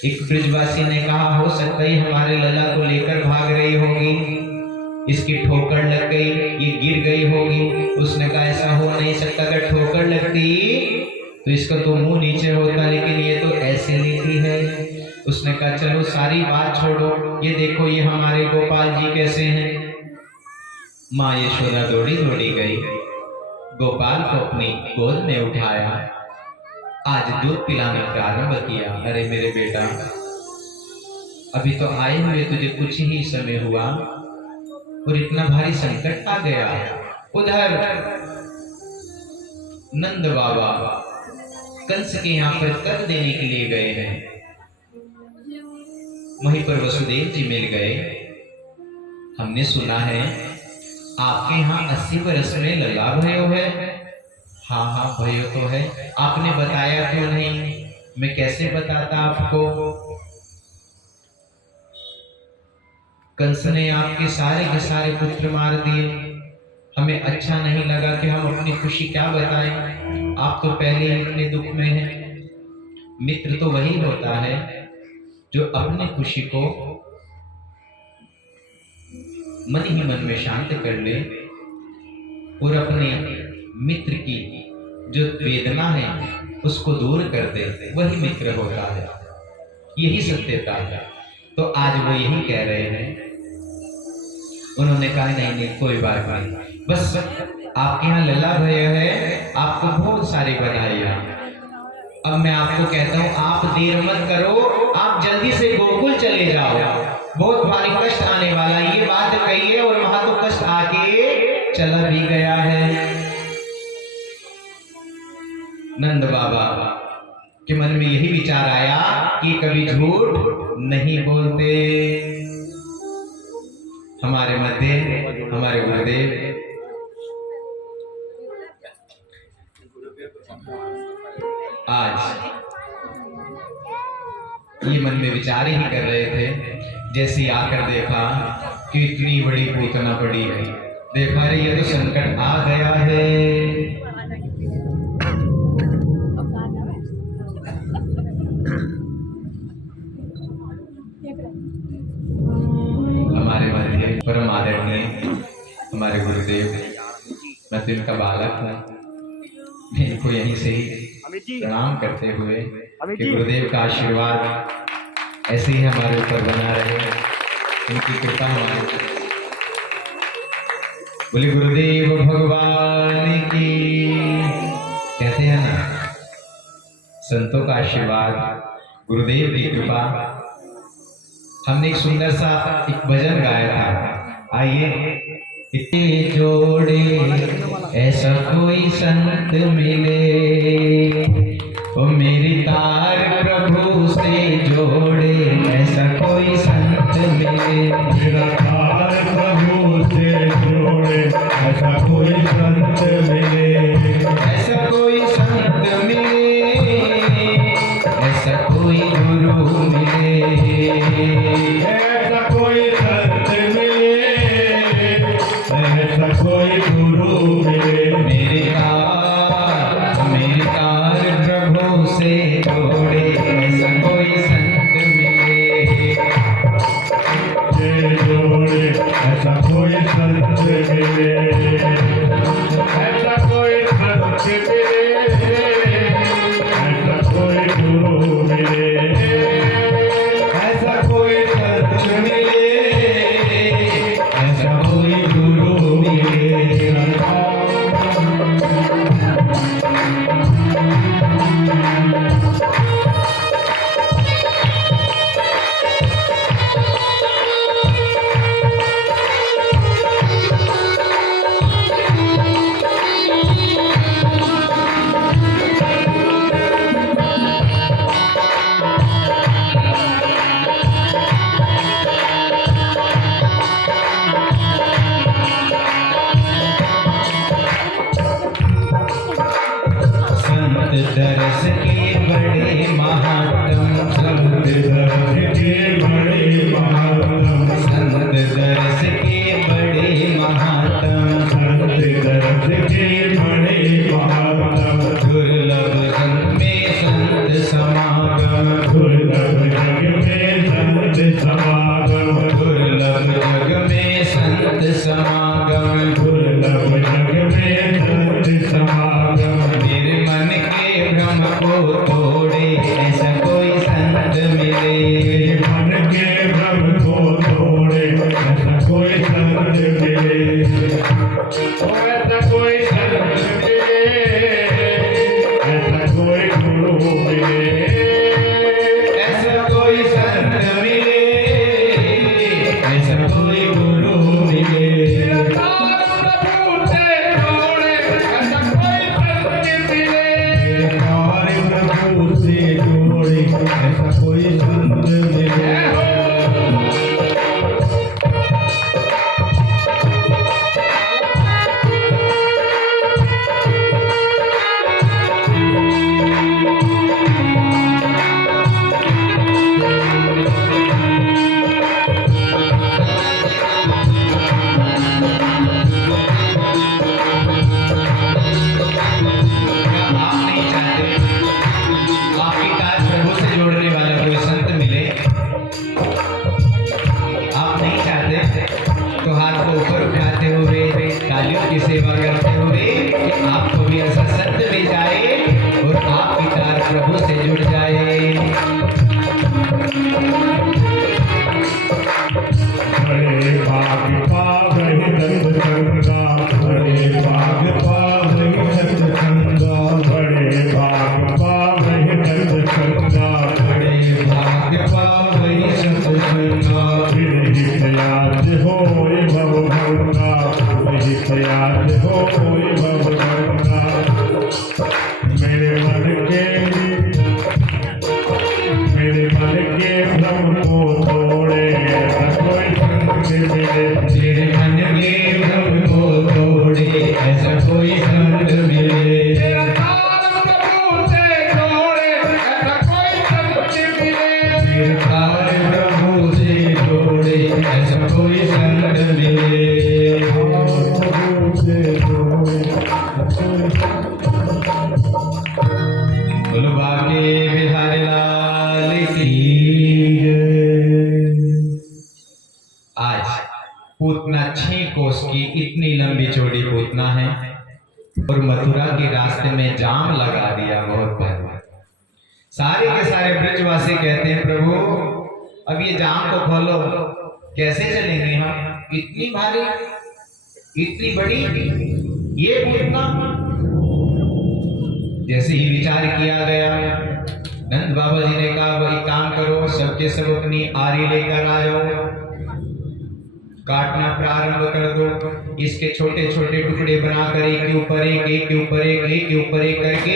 एक ब्रजवासी ने कहा हो सकता है हमारे लला को लेकर भाग रही होगी, इसकी ठोकर लग गई, ये गिर गई होगी। उसने कहा ऐसा हो नहीं सकता, अगर ठोकर लगती तो इसका तो मुंह नीचे होता, लेकिन ये तो ऐसे लेती है। उसने कहा चलो सारी बात छोड़ो, ये देखो ये हमारे गोपाल जी कैसे हैं। माँ यशोदा दौड़ी गई, गोपाल को अपनी गोद में उठाया, आज दूध पिलाना प्रारंभ किया। अरे मेरे बेटा, अभी तो आए हुए तुझे कुछ ही समय हुआ और इतना भारी संकट आ गया। उधर नंद बाबा कंस के यहाँ पर कर देने के लिए गए हैं, वहीं पर वसुदेव जी मिल गए। हमने सुना है आपके यहाँ 80 वर्ष में लला भयो है। हाँ भयो तो है, आपने बताया क्यों नहीं? मैं कैसे बताता आपको? कंस ने आपके सारे के सारे पुत्र मार दिए, हमें अच्छा नहीं लगा कि हम अपनी खुशी क्या बताएं। आप तो पहले ही इतने दुख में हैं। मित्र तो वही होता है जो अपनी खुशी को मन ही मन में शांत कर ले और अपने मित्र की जो वेदना है उसको दूर कर दे, वही मित्र होता है, यही सत्यता है। तो आज वो यही कह रहे हैं। उन्होंने कहा नहीं कोई बात नहीं, बस आपके यहाँ लला भय है, आपको बहुत सारी बधाइयाँ। अब मैं आपको कहता हूँ आप देर मत करो, आप जल्दी से गोकुल चले जाओ, बहुत भारी कष्ट आने वाला है। ये बात कही है और वहां तो कष्ट आके चला भी गया है। यही विचार आया कि कभी झूठ नहीं बोलते। हमारे मध्य हमारे गुरुदेव आज ये मन में विचार ही कर रहे थे, जैसे आकर देखा कि इतनी बड़ी पूतना पड़ी है, देखा रे ये तो संकट आ गया है। हमारे मध्य परम आदरणीय हमारे गुरुदेव, मैं तो इनका बालक हूँ, इनको यहीं से ही प्रणाम करते हुए कि गुरुदेव का आशीर्वाद ऐसे ही हमारे ऊपर बना रहे, उनकी कृपा हमारे ऊपर। बोले गुरुदेव भगवान की। कहते हैं ना, संतों का आशीर्वाद, गुरुदेव की कृपा। हमने एक सुंदर सा एक भजन गाया था, आइए। इतने जोड़े ऐसा कोई संत मिले, ओ मेरी तार प्रभु से जोड़े ऐसा कोई संत मिले। मेरा तार प्रभु से जोड़े ऐसा कोई संत मिले, ऐसा कोई संत मिले, ऐसा कोई गुरु मिले, ऐसा कोई संत मिले, ऐसा कोई गुरु मिले। मेरी तार प्रभु से जोड़े ऐसा कोई संत मिले, से जोड़े ऐसा कोई संत मिले, ऐसा कोई संत मिले, ऐसा कोई गुरु मिले, ऐसा कोई संत मिले, ऐसा कोई गुरु मिले। दरस के बड़े महात्म, संत दरस के बड़े महात्म, संत दरस के बड़े महात्म, संत दरस के बड़े महात्म। दुर्लभ जग में संत समागम, दुर्लभ जग में संत समागम, दुर्लभ जग में संत समागम, दुर्लभ जग में संत समागम। मेरे मन के भ्रम को तोड़े ऐसा कोई संत मिले, मन के भ्रम को तोड़े ऐसा कोई संत मिले, ऐसा कोई संत मिले, ऐसा कोई गुरु मिले, ऐसा कोई संत मिले, ऐसा कोई गुरु मिले। तार प्रभु से जोड़े ऐसा कोई संत मिले। आप नहीं चाहते आपकी तार प्रभु से जोड़ने वाला कोई संत मिले, आप नहीं चाहते तो हाथ को ऊपर उठाते हुए, तालियों की सेवा करते हुए कि आपको भी ऐसा संत मिल जाए और आपकी तार प्रभु से जुड़ जाए। बड़े भाग पावहि सत्संगा, बड़े भाग पावहि सत्संगा, बड़े भाग पावहि सत्संगा, बड़े भाग्य पावहि सत्संगा, विरहि प्रयास होय भव भंगा, विरहि प्रयास होय भव भंगा। मेरे मन के 6 कोस की इतनी लंबी चौड़ी पूतना है और मथुरा के रास्ते में जाम लगा दिया बहुत पहले। सारे के सारे ब्रजवासी कहते हैं प्रभु अब ये जाम को खोलो, कैसे चलेंगे हम, इतनी भारी इतनी बड़ी ये पूतना। जैसे ही विचार किया गया, नंद बाबा जी ने कहा वही काम करो, सबके सब अपनी आरी लेकर आओ, काटना प्रारंभ कर दो। इसके छोटे छोटे टुकड़े बनाकर एक के ऊपर एक, एक के ऊपर एक, एक के ऊपर एक करके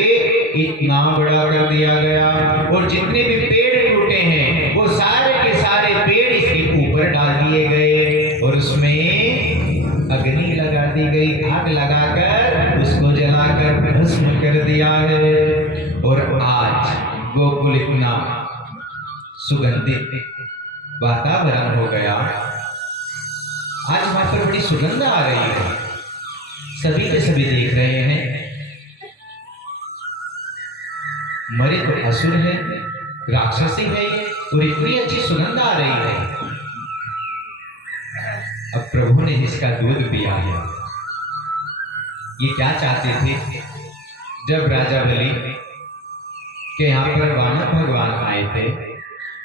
इतना बड़ा कर दिया गया। और जितने भी पेड़ टूटे हैं वो सारे के सारे पेड़ इसके ऊपर डाल दिए गए और उसमें अग्नि लगा दी गई, आग लगाकर उसको जलाकर भस्म कर दिया है। और आज गोकुल इतना सुगंधित वातावरण हो गया, आज वहां पर बड़ी सुगंध आ रही है, सभी के सभी देख रहे हैं। मरे तो असुर है, राक्षसी है और इतनी अच्छी सुगंध आ रही है। अब प्रभु ने इसका दूध पिया है। ये क्या चाहते थे? जब राजा बलि के यहाँ पर वामन भगवान आए थे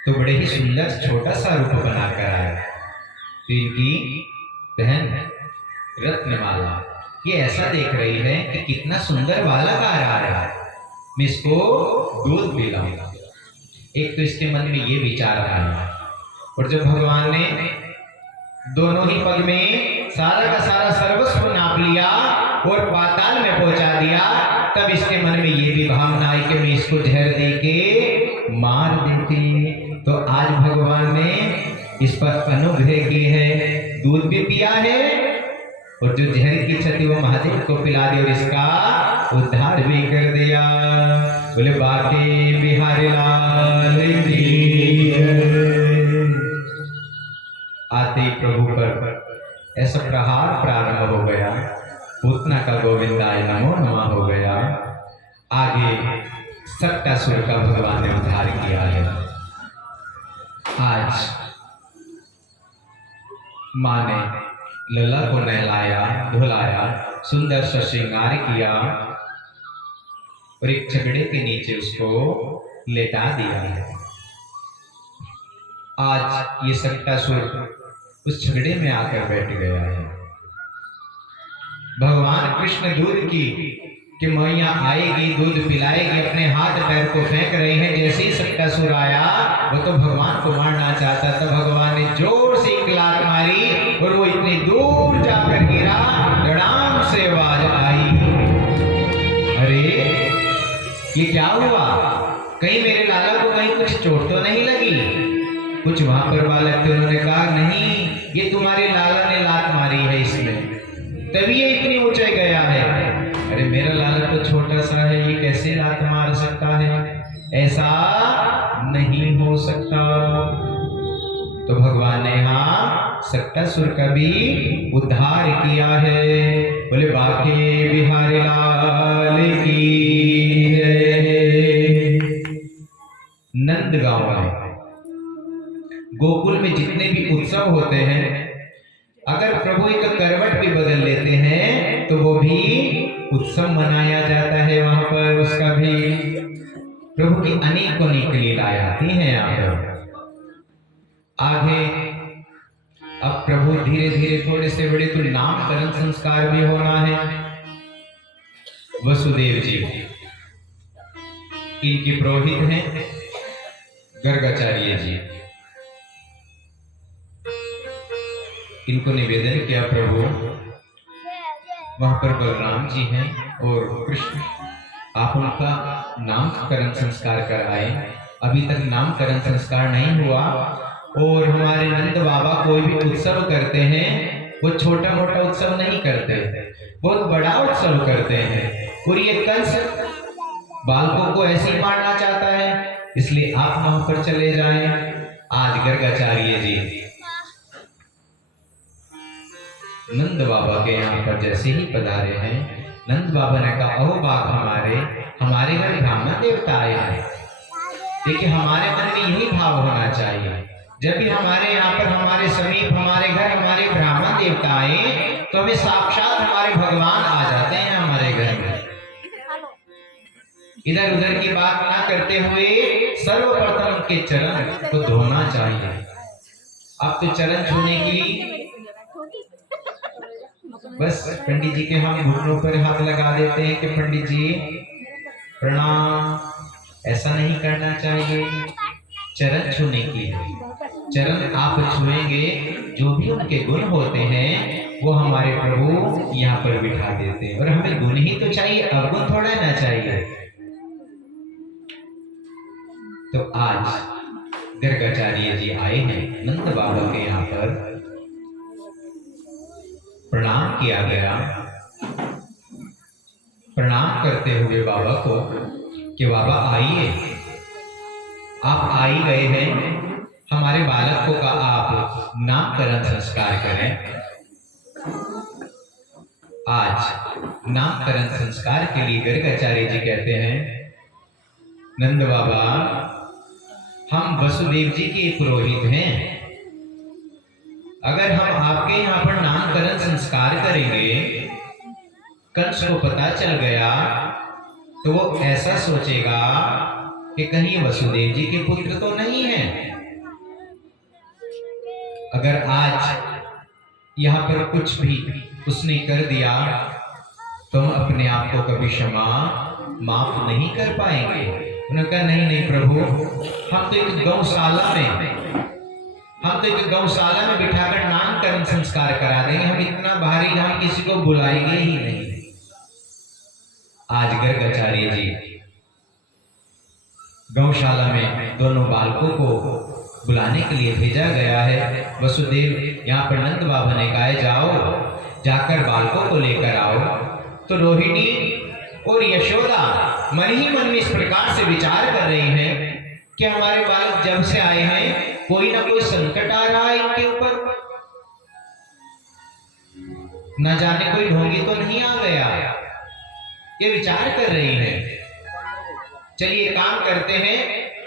तो बड़े ही सुंदर छोटा सा रूप बनाकर आए। तो इनकी बहन रत्नमाला ये ऐसा देख रही है कि कितना सुंदर बालक आ रहा है, मैं इसको दूध पिलाऊंगा। एक तो इसके मन में ये विचार आया और जब भगवान ने दोनों ही पग में सारा का सारा सर्वस्व नाप लिया और पाताल में पहुंचा दिया, तब इसके मन में ये भी भावना आई कि मैं इसको जहर दे के मार देती। तो आज भगवान ने इस पर अनुग्रह की है, दूध भी पिया है और जो जहर की क्षति वो महादेव को पिला दी और इसका उद्धार भी कर दिया। बोले बाके बिहारी लाल की जय। आते ही प्रभु पर ऐसा प्रहार प्रारंभ हो गया, पूतना का गोविंदाय नमो नमः हो गया। आगे सट्टासुर का भगवान ने उद्धार किया है। आज माँ ने लला को नहलाया धुलाया, सुंदर सा श्रृंगार किया और एक झगड़े के नीचे उसको लेटा दिया है। आज ये सट्टासुर उस झगड़े में आकर बैठ गया है। भगवान कृष्ण दूध की कि मैया आएगी दूध पिलाएगी अपने हाथ पैर को फेंक रहे हैं। जैसे ही सट्टासुर आया वो तो भगवान को मारना चाहता था, भगवान ने जोर से एक लात मारी और वो इतनी दूर जाकर गिरा, धड़ाम से आवाज आई, अरे ये क्या हुआ, कहीं मेरे लाला को कहीं कुछ चोट तो नहीं लगी? कुछ वहां पर बालक थे, उन्होंने कहा नहीं ये तुम्हारे लाला ने लात मारी है इसमें, तभी ये इतनी ऊंचाई गया है। अरे मेरा लाला तो छोटा सा है, ये कैसे लात मार सकता है, ऐसा नहीं हो सकता। तो भगवान ने यहाँ सट्टासुर का भी उद्धार किया है। बोले बाके बिहारी लाल की जय। नंदगांव में गोकुल में जितने भी उत्सव होते हैं, अगर प्रभु एक करवट भी बदल लेते हैं तो वो भी उत्सव मनाया जाता है। वहां पर उसका भी प्रभु की अनेकों लीलाएं आती हैं। यहाँ पर आगे अब प्रभु धीरे धीरे थोड़े से बड़े तो नामकरण संस्कार भी होना है। वसुदेव जी इनके पुरोहित हैं गर्गाचार्य जी। इनको निवेदन किया प्रभु वहां पर बलराम जी हैं और कृष्ण, आप उनका नामकरण संस्कार कराएं। अभी तक नामकरण संस्कार नहीं हुआ और हमारे नंद बाबा कोई भी उत्सव करते हैं वो छोटा मोटा उत्सव नहीं करते, बहुत बड़ा उत्सव करते हैं। और ये कंस बालकों को ऐसे ही मारना चाहता है, इसलिए आप वहां पर चले जाएं। आज गर्गाचार्य जी नंद बाबा के यहाँ पर जैसे ही पधारे हैं, नंद बाबा ने कहा अहो बाप हमारे घर ब्राह्मण देवता आए हैं। देखिए हमारे मन में यही भाव होना चाहिए, जब भी हमारे यहाँ पर, हमारे समीप, हमारे घर, हमारे ब्राह्मण देवता आए तो हमें साक्षात हमारे भगवान आ जाते हैं हमारे घर में। इधर उधर की बात ना करते हुए सर्वप्रथम उनके चरण को धोना चाहिए। अब तो चरण छूने की बस पंडित जी के हम घुटनों पर हाथ लगा देते हैं कि पंडित जी प्रणाम, ऐसा नहीं करना चाहिए। चरण छूने की है। चरण आप छुएंगे, जो भी उनके गुण होते हैं वो हमारे प्रभु यहाँ पर बिठा देते हैं। और हमें गुण ही तो चाहिए, अवगुण थोड़ा ना चाहिए। तो आज गर्गाचार्य जी आए हैं नंद बाबा के यहाँ पर, प्रणाम किया गया। प्रणाम करते हुए बाबा को कि बाबा आइए, आप आ ही गए हैं, हमारे बालक को का आप नामकरण संस्कार करें। आज नामकरण संस्कार के लिए गर्गाचार्य जी कहते हैं, नंद बाबा हम वसुदेव जी के पुरोहित हैं। अगर हम आपके यहाँ पर नामकरण संस्कार करेंगे, कंस को पता चल गया तो वो ऐसा सोचेगा कि कहीं वसुदेव जी के पुत्र तो नहीं है। अगर आज यहाँ पर कुछ भी उसने कर दिया तो हम अपने आप को कभी क्षमा माफ नहीं कर पाएंगे। उन्होंने कहा नहीं नहीं प्रभु, हम तो एक गौशाला में बिठाकर नामकरण संस्कार करा देंगे, हम इतना भारी हम किसी को बुलाएंगे ही नहीं। आज गर्गाचार्य जी गौशाला में दोनों बालकों को बुलाने के लिए भेजा गया है। वसुदेव यहाँ पर नंद बाबा ने कहा जाओ, जाकर बालकों को लेकर आओ। तो रोहिणी और यशोदा मन ही मन में इस प्रकार से विचार कर रही हैं कि हमारे बालक जब से आए हैं कोई ना कोई संकट आ रहा है इनके ऊपर, न जाने कोई ढोंगी तो नहीं आ गया, ये विचार कर रही हैं। चलिए काम करते हैं,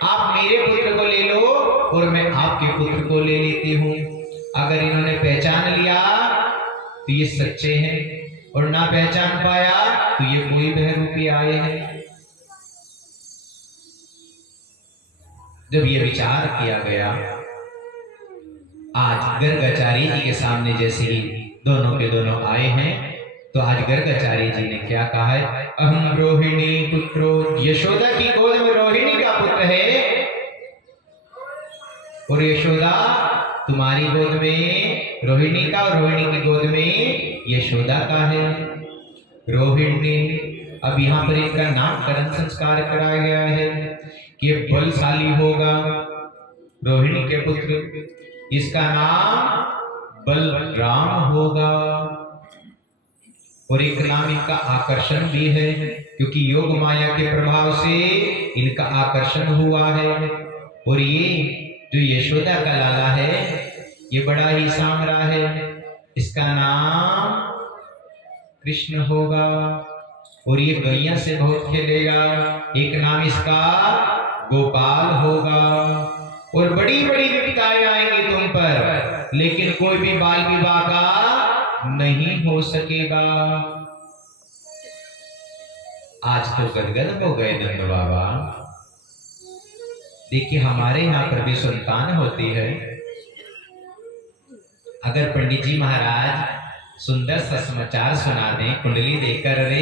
आप मेरे पुत्र को ले लो और मैं आपके पुत्र को ले लेती हूँ। अगर इन्होंने पहचान लिया तो ये सच्चे हैं, और ना पहचान पाया तो ये कोई बहरूपी आए हैं। जब ये विचार किया गया, आज गर्गाचार्य जी के सामने जैसे ही दोनों के दोनों आए हैं तो आज गर्गाचार्य जी ने क्या कहा है, अहम रोहिणी पुत्रो, यशोदा की गोद में रोहिणी का पुत्र है और यशोदा तुम्हारी गोद में रोहिणी का, और रोहिणी की गोद में यशोदा का है। रोहिणी, अब यहाँ पर इनका नामकरण संस्कार कराया गया है कि ये बलशाली होगा। रोहिणी के पुत्र, इसका नाम बलराम होगा। और एक नाम इनका आकर्षण भी है, क्योंकि योग माया के प्रभाव से इनका आकर्षण हुआ है। और ये जो यशोदा का लाला है ये बड़ा ही सांवरा है, इसका नाम कृष्ण होगा। और ये गैया से बहुत खेलेगा, एक नाम इसका गोपाल होगा। और बड़ी बड़ी विपदाएं आएंगी तुम पर, लेकिन कोई भी बाल विवाह का नहीं हो सकेगा। आज तो गदगद हो गए नंद बाबा। देखिए हमारे यहाँ पर भी संतान होती है। अगर पंडित जी महाराज सुंदर सा समाचार सुना दें, कुंडली देकर, अरे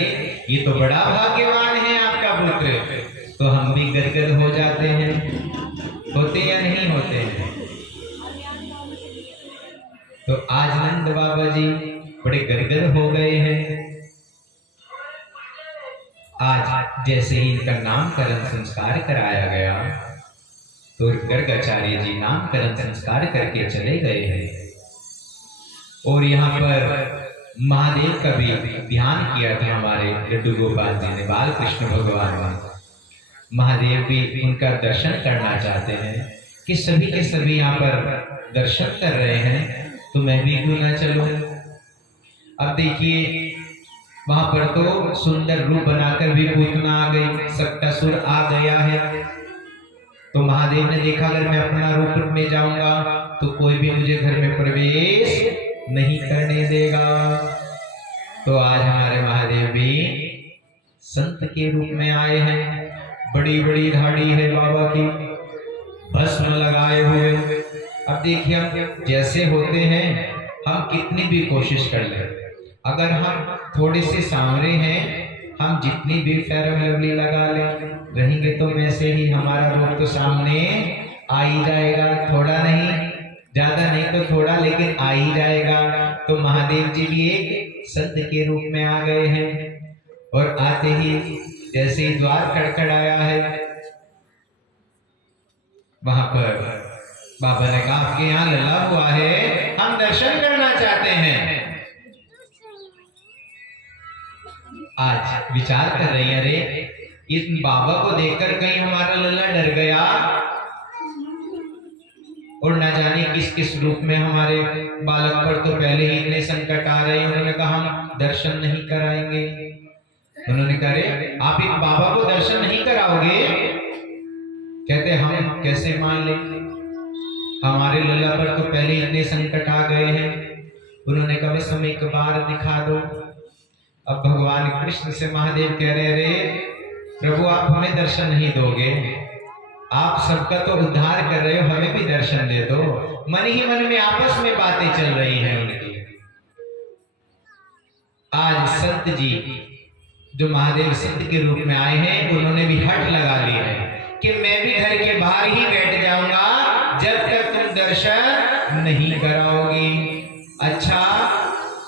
ये तो बड़ा भाग्यवान है आपका पुत्र, तो हम भी गदगद हो जाते हैं। होते या नहीं होते हैं? तो आज नंद बाबा जी बड़े गदगद हो गए हैं। आज जैसे ही इनका नामकरण संस्कार कराया गया तो गर्गाचार्य जी नामकरण संस्कार करके चले गए हैं। और यहाँ पर महादेव का भी ध्यान किया था हमारे लड्डू गोपाल जी ने, बाल कृष्ण भगवान ने। महादेव भी उनका दर्शन करना चाहते हैं कि सभी के सभी यहाँ पर दर्शन कर रहे हैं, तो मैं भी क्यों ना चलूं। अब देखिए वहां पर तो सुंदर रूप बनाकर भी पूतना आ गई, सक्टासुर आ गया है। तो महादेव ने देखा अगर मैं अपना रूप में जाऊंगा तो कोई भी मुझे घर में प्रवेश नहीं करने देगा। तो आज हमारे महादेव भी संत के रूप में आए हैं। बड़ी बड़ी धाड़ी है बाबा की, भस्म लगाए हुए। अब देखिए हम जैसे होते हैं, हम कितनी भी कोशिश कर लें, अगर हम थोड़े से सांवरे हैं, हम जितनी भी फेयर एंड लवली लगा लें, रहेंगे तो वैसे ही हमारा रूप तो सामने आ ही जाएगा। थोड़ा नहीं, ज्यादा नहीं तो थोड़ा, लेकिन आ ही जाएगा। तो महादेव जी भी एक संत के रूप में आ गए हैं। और आते ही जैसे ही द्वार खड़खड़ाया है, वहां पर बाबा ने कहा आपके यहाँ लल्ला हुआ है, हम दर्शन करना चाहते हैं। आज विचार कर रही है, अरे इस बाबा को देखकर कहीं हमारा लल्ला डर गया और न जाने किस किस रूप में हमारे बालक पर तो पहले ही इतने संकट आ रहे हैं। उन्होंने कहा हम दर्शन नहीं कराएंगे। उन्होंने कहा अरे आप एक बाबा को दर्शन नहीं कराओगे? कहते हम कैसे मान लें, हमारे लल्ला पर तो पहले इतने संकट आ गए हैं। उन्होंने कहा बस हमें एक बार दिखा दो। अब भगवान कृष्ण से महादेव कह रहे अरे प्रभु आप हमें दर्शन नहीं दोगे, आप सबका तो उद्धार कर रहे हो, हमें भी दर्शन दे दो। मन ही मन में आपस में बातें चल रही हैं उनकी। आज संत जी जो महादेव संत के रूप में आए हैं, उन्होंने भी हट लगा ली है कि मैं भी घर के बाहर ही बैठ जाऊंगा जब तक तुम दर्शन नहीं कराओगी। अच्छा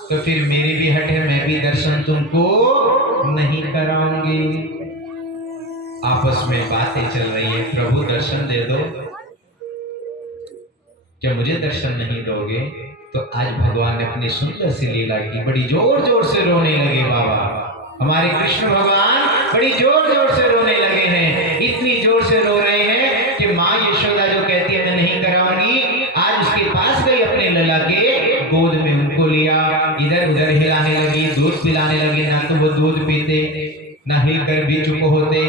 तो फिर मेरी भी हट है, मैं भी दर्शन तुमको नहीं कराऊंगी। आपस में बातें चल रही है, प्रभु दर्शन दे दो, क्या मुझे दर्शन नहीं दोगे? तो आज भगवान ने अपनी सुंदर सी लीला की, बड़ी जोर जोर से रोने लगे बाबा। हमारे कृष्ण भगवान बड़ी जोर जोर से रोने लगे हैं। इतनी जोर से रो रहे हैं कि माँ यशोदा जो कहती है मैं नहीं कराऊंगी, आज उसके पास गई, अपने लला के गोद में उनको लिया, इधर उधर हिलाने लगी, दूध पिलाने लगी। ना तो वो दूध पीते, ना हिलकर भी चुप होते।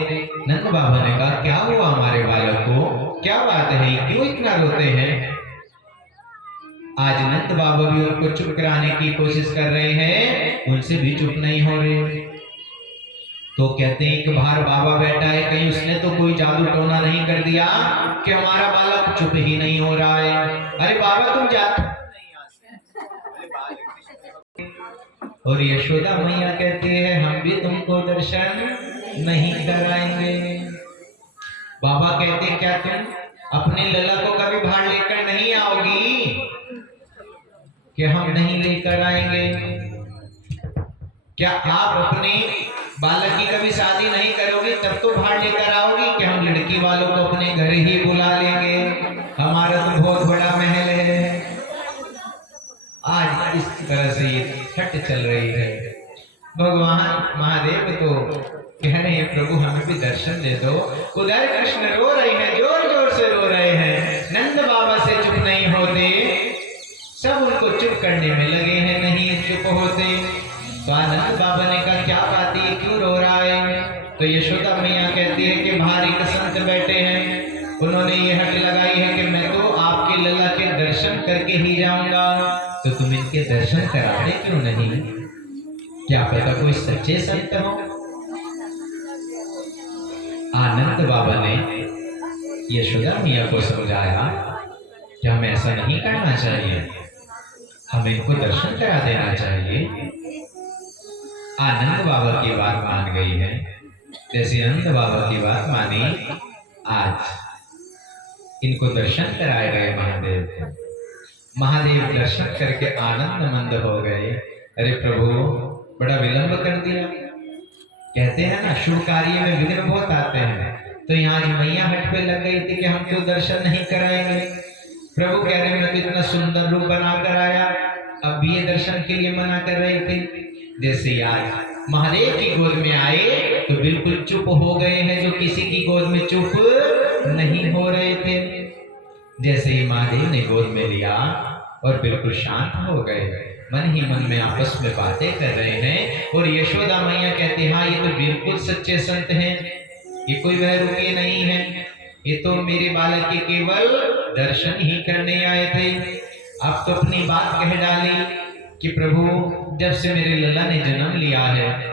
नंद बाबा ने कहा क्या हुआ हमारे बालक को, क्या बात है, क्यों इतना रोते हैं? आज नंद बाबा भी उनको चुप कराने की कोशिश कर रहे हैं, उनसे भी चुप नहीं हो रहे। तो कहते हैं कि बाहर बाबा बैठा है, कहीं उसने तो कोई जादू टोना नहीं कर दिया कि हमारा बालक चुप ही नहीं हो रहा है। अरे बाबा तुम जाते और यशोदा मैया कहती है हम भी तुमको दर्शन नहीं कराएंगे। बाबा कहते क्या तुम अपने लला को कभी बाहर लेकर नहीं आओगी कि हम नहीं लेकर आएंगे? क्या आप अपने बालक की कभी शादी नहीं करोगे तब तो बाहर लेकर आओगी कि हम लड़की वालों को अपने घर ही बुला लेंगे, हमारा तो बहुत बड़ा महल है। आज इस तरह से ये हट चल रही है। भगवान महादेव तो कह रहे हैं प्रभु हमें भी दर्शन दे दो। उधर कृष्ण रो रहे हैं, जोर जोर से रो रहे हैं। नंद बाबा से चुप नहीं होते, सब उनको चुप करने में लगे हैं, नहीं चुप होते। तो आनंद बाबा ने कहा क्या बात है, क्यों रो रहा है? तो यशोदा मैया कहती है कि बाहर एक संत बैठे हैं, उन्होंने ये हट लगाई है कि मैं तो आपके लला के दर्शन करके ही जाऊंगा, तो तुम इनके दर्शन कराते क्यों नहीं? क्या पता कोई सच्चे संत हो। आनंद बाबा ने यशोदा मैया को समझाया कि हमें ऐसा नहीं करना चाहिए, हमें इनको दर्शन करा देना चाहिए। आनंद बाबा की बात मान गई है। जैसे आनंद बाबा की बात मानी, आज इनको दर्शन कराए गए महादेव को। महादेव दर्शन करके आनंद मंद हो गए। अरे प्रभु बड़ा विलंब कर दिया। कहते हैं ना शुभ कार्य में विघ्न बहुत आते हैं, तो यहाँ आज मैया हट पे लग गई थी कि हम क्यों दर्शन नहीं कराएंगे। प्रभु कह रहे मैं तो इतना सुंदर रूप बनाकर आया, अब भी ये दर्शन के लिए मना कर रहे थे। जैसे आज महादेव की गोद में आए तो बिल्कुल चुप हो गए हैं, जो किसी की गोद में चुप नहीं हो रहे थे। जैसे ही महादेव ने गोद में लिया और बिल्कुल शांत हो गए, मन ही मन में आपस में बातें कर रहे हैं। और यशोदा मैया कहती हाँ ये तो बिल्कुल सच्चे संत हैं, ये कोई वह रुके नहीं है। ये तो मेरे बालक के केवल दर्शन ही करने आए थे। अब तो अपनी बात कह डाली कि प्रभु, जब से मेरे लल्ला ने जन्म लिया है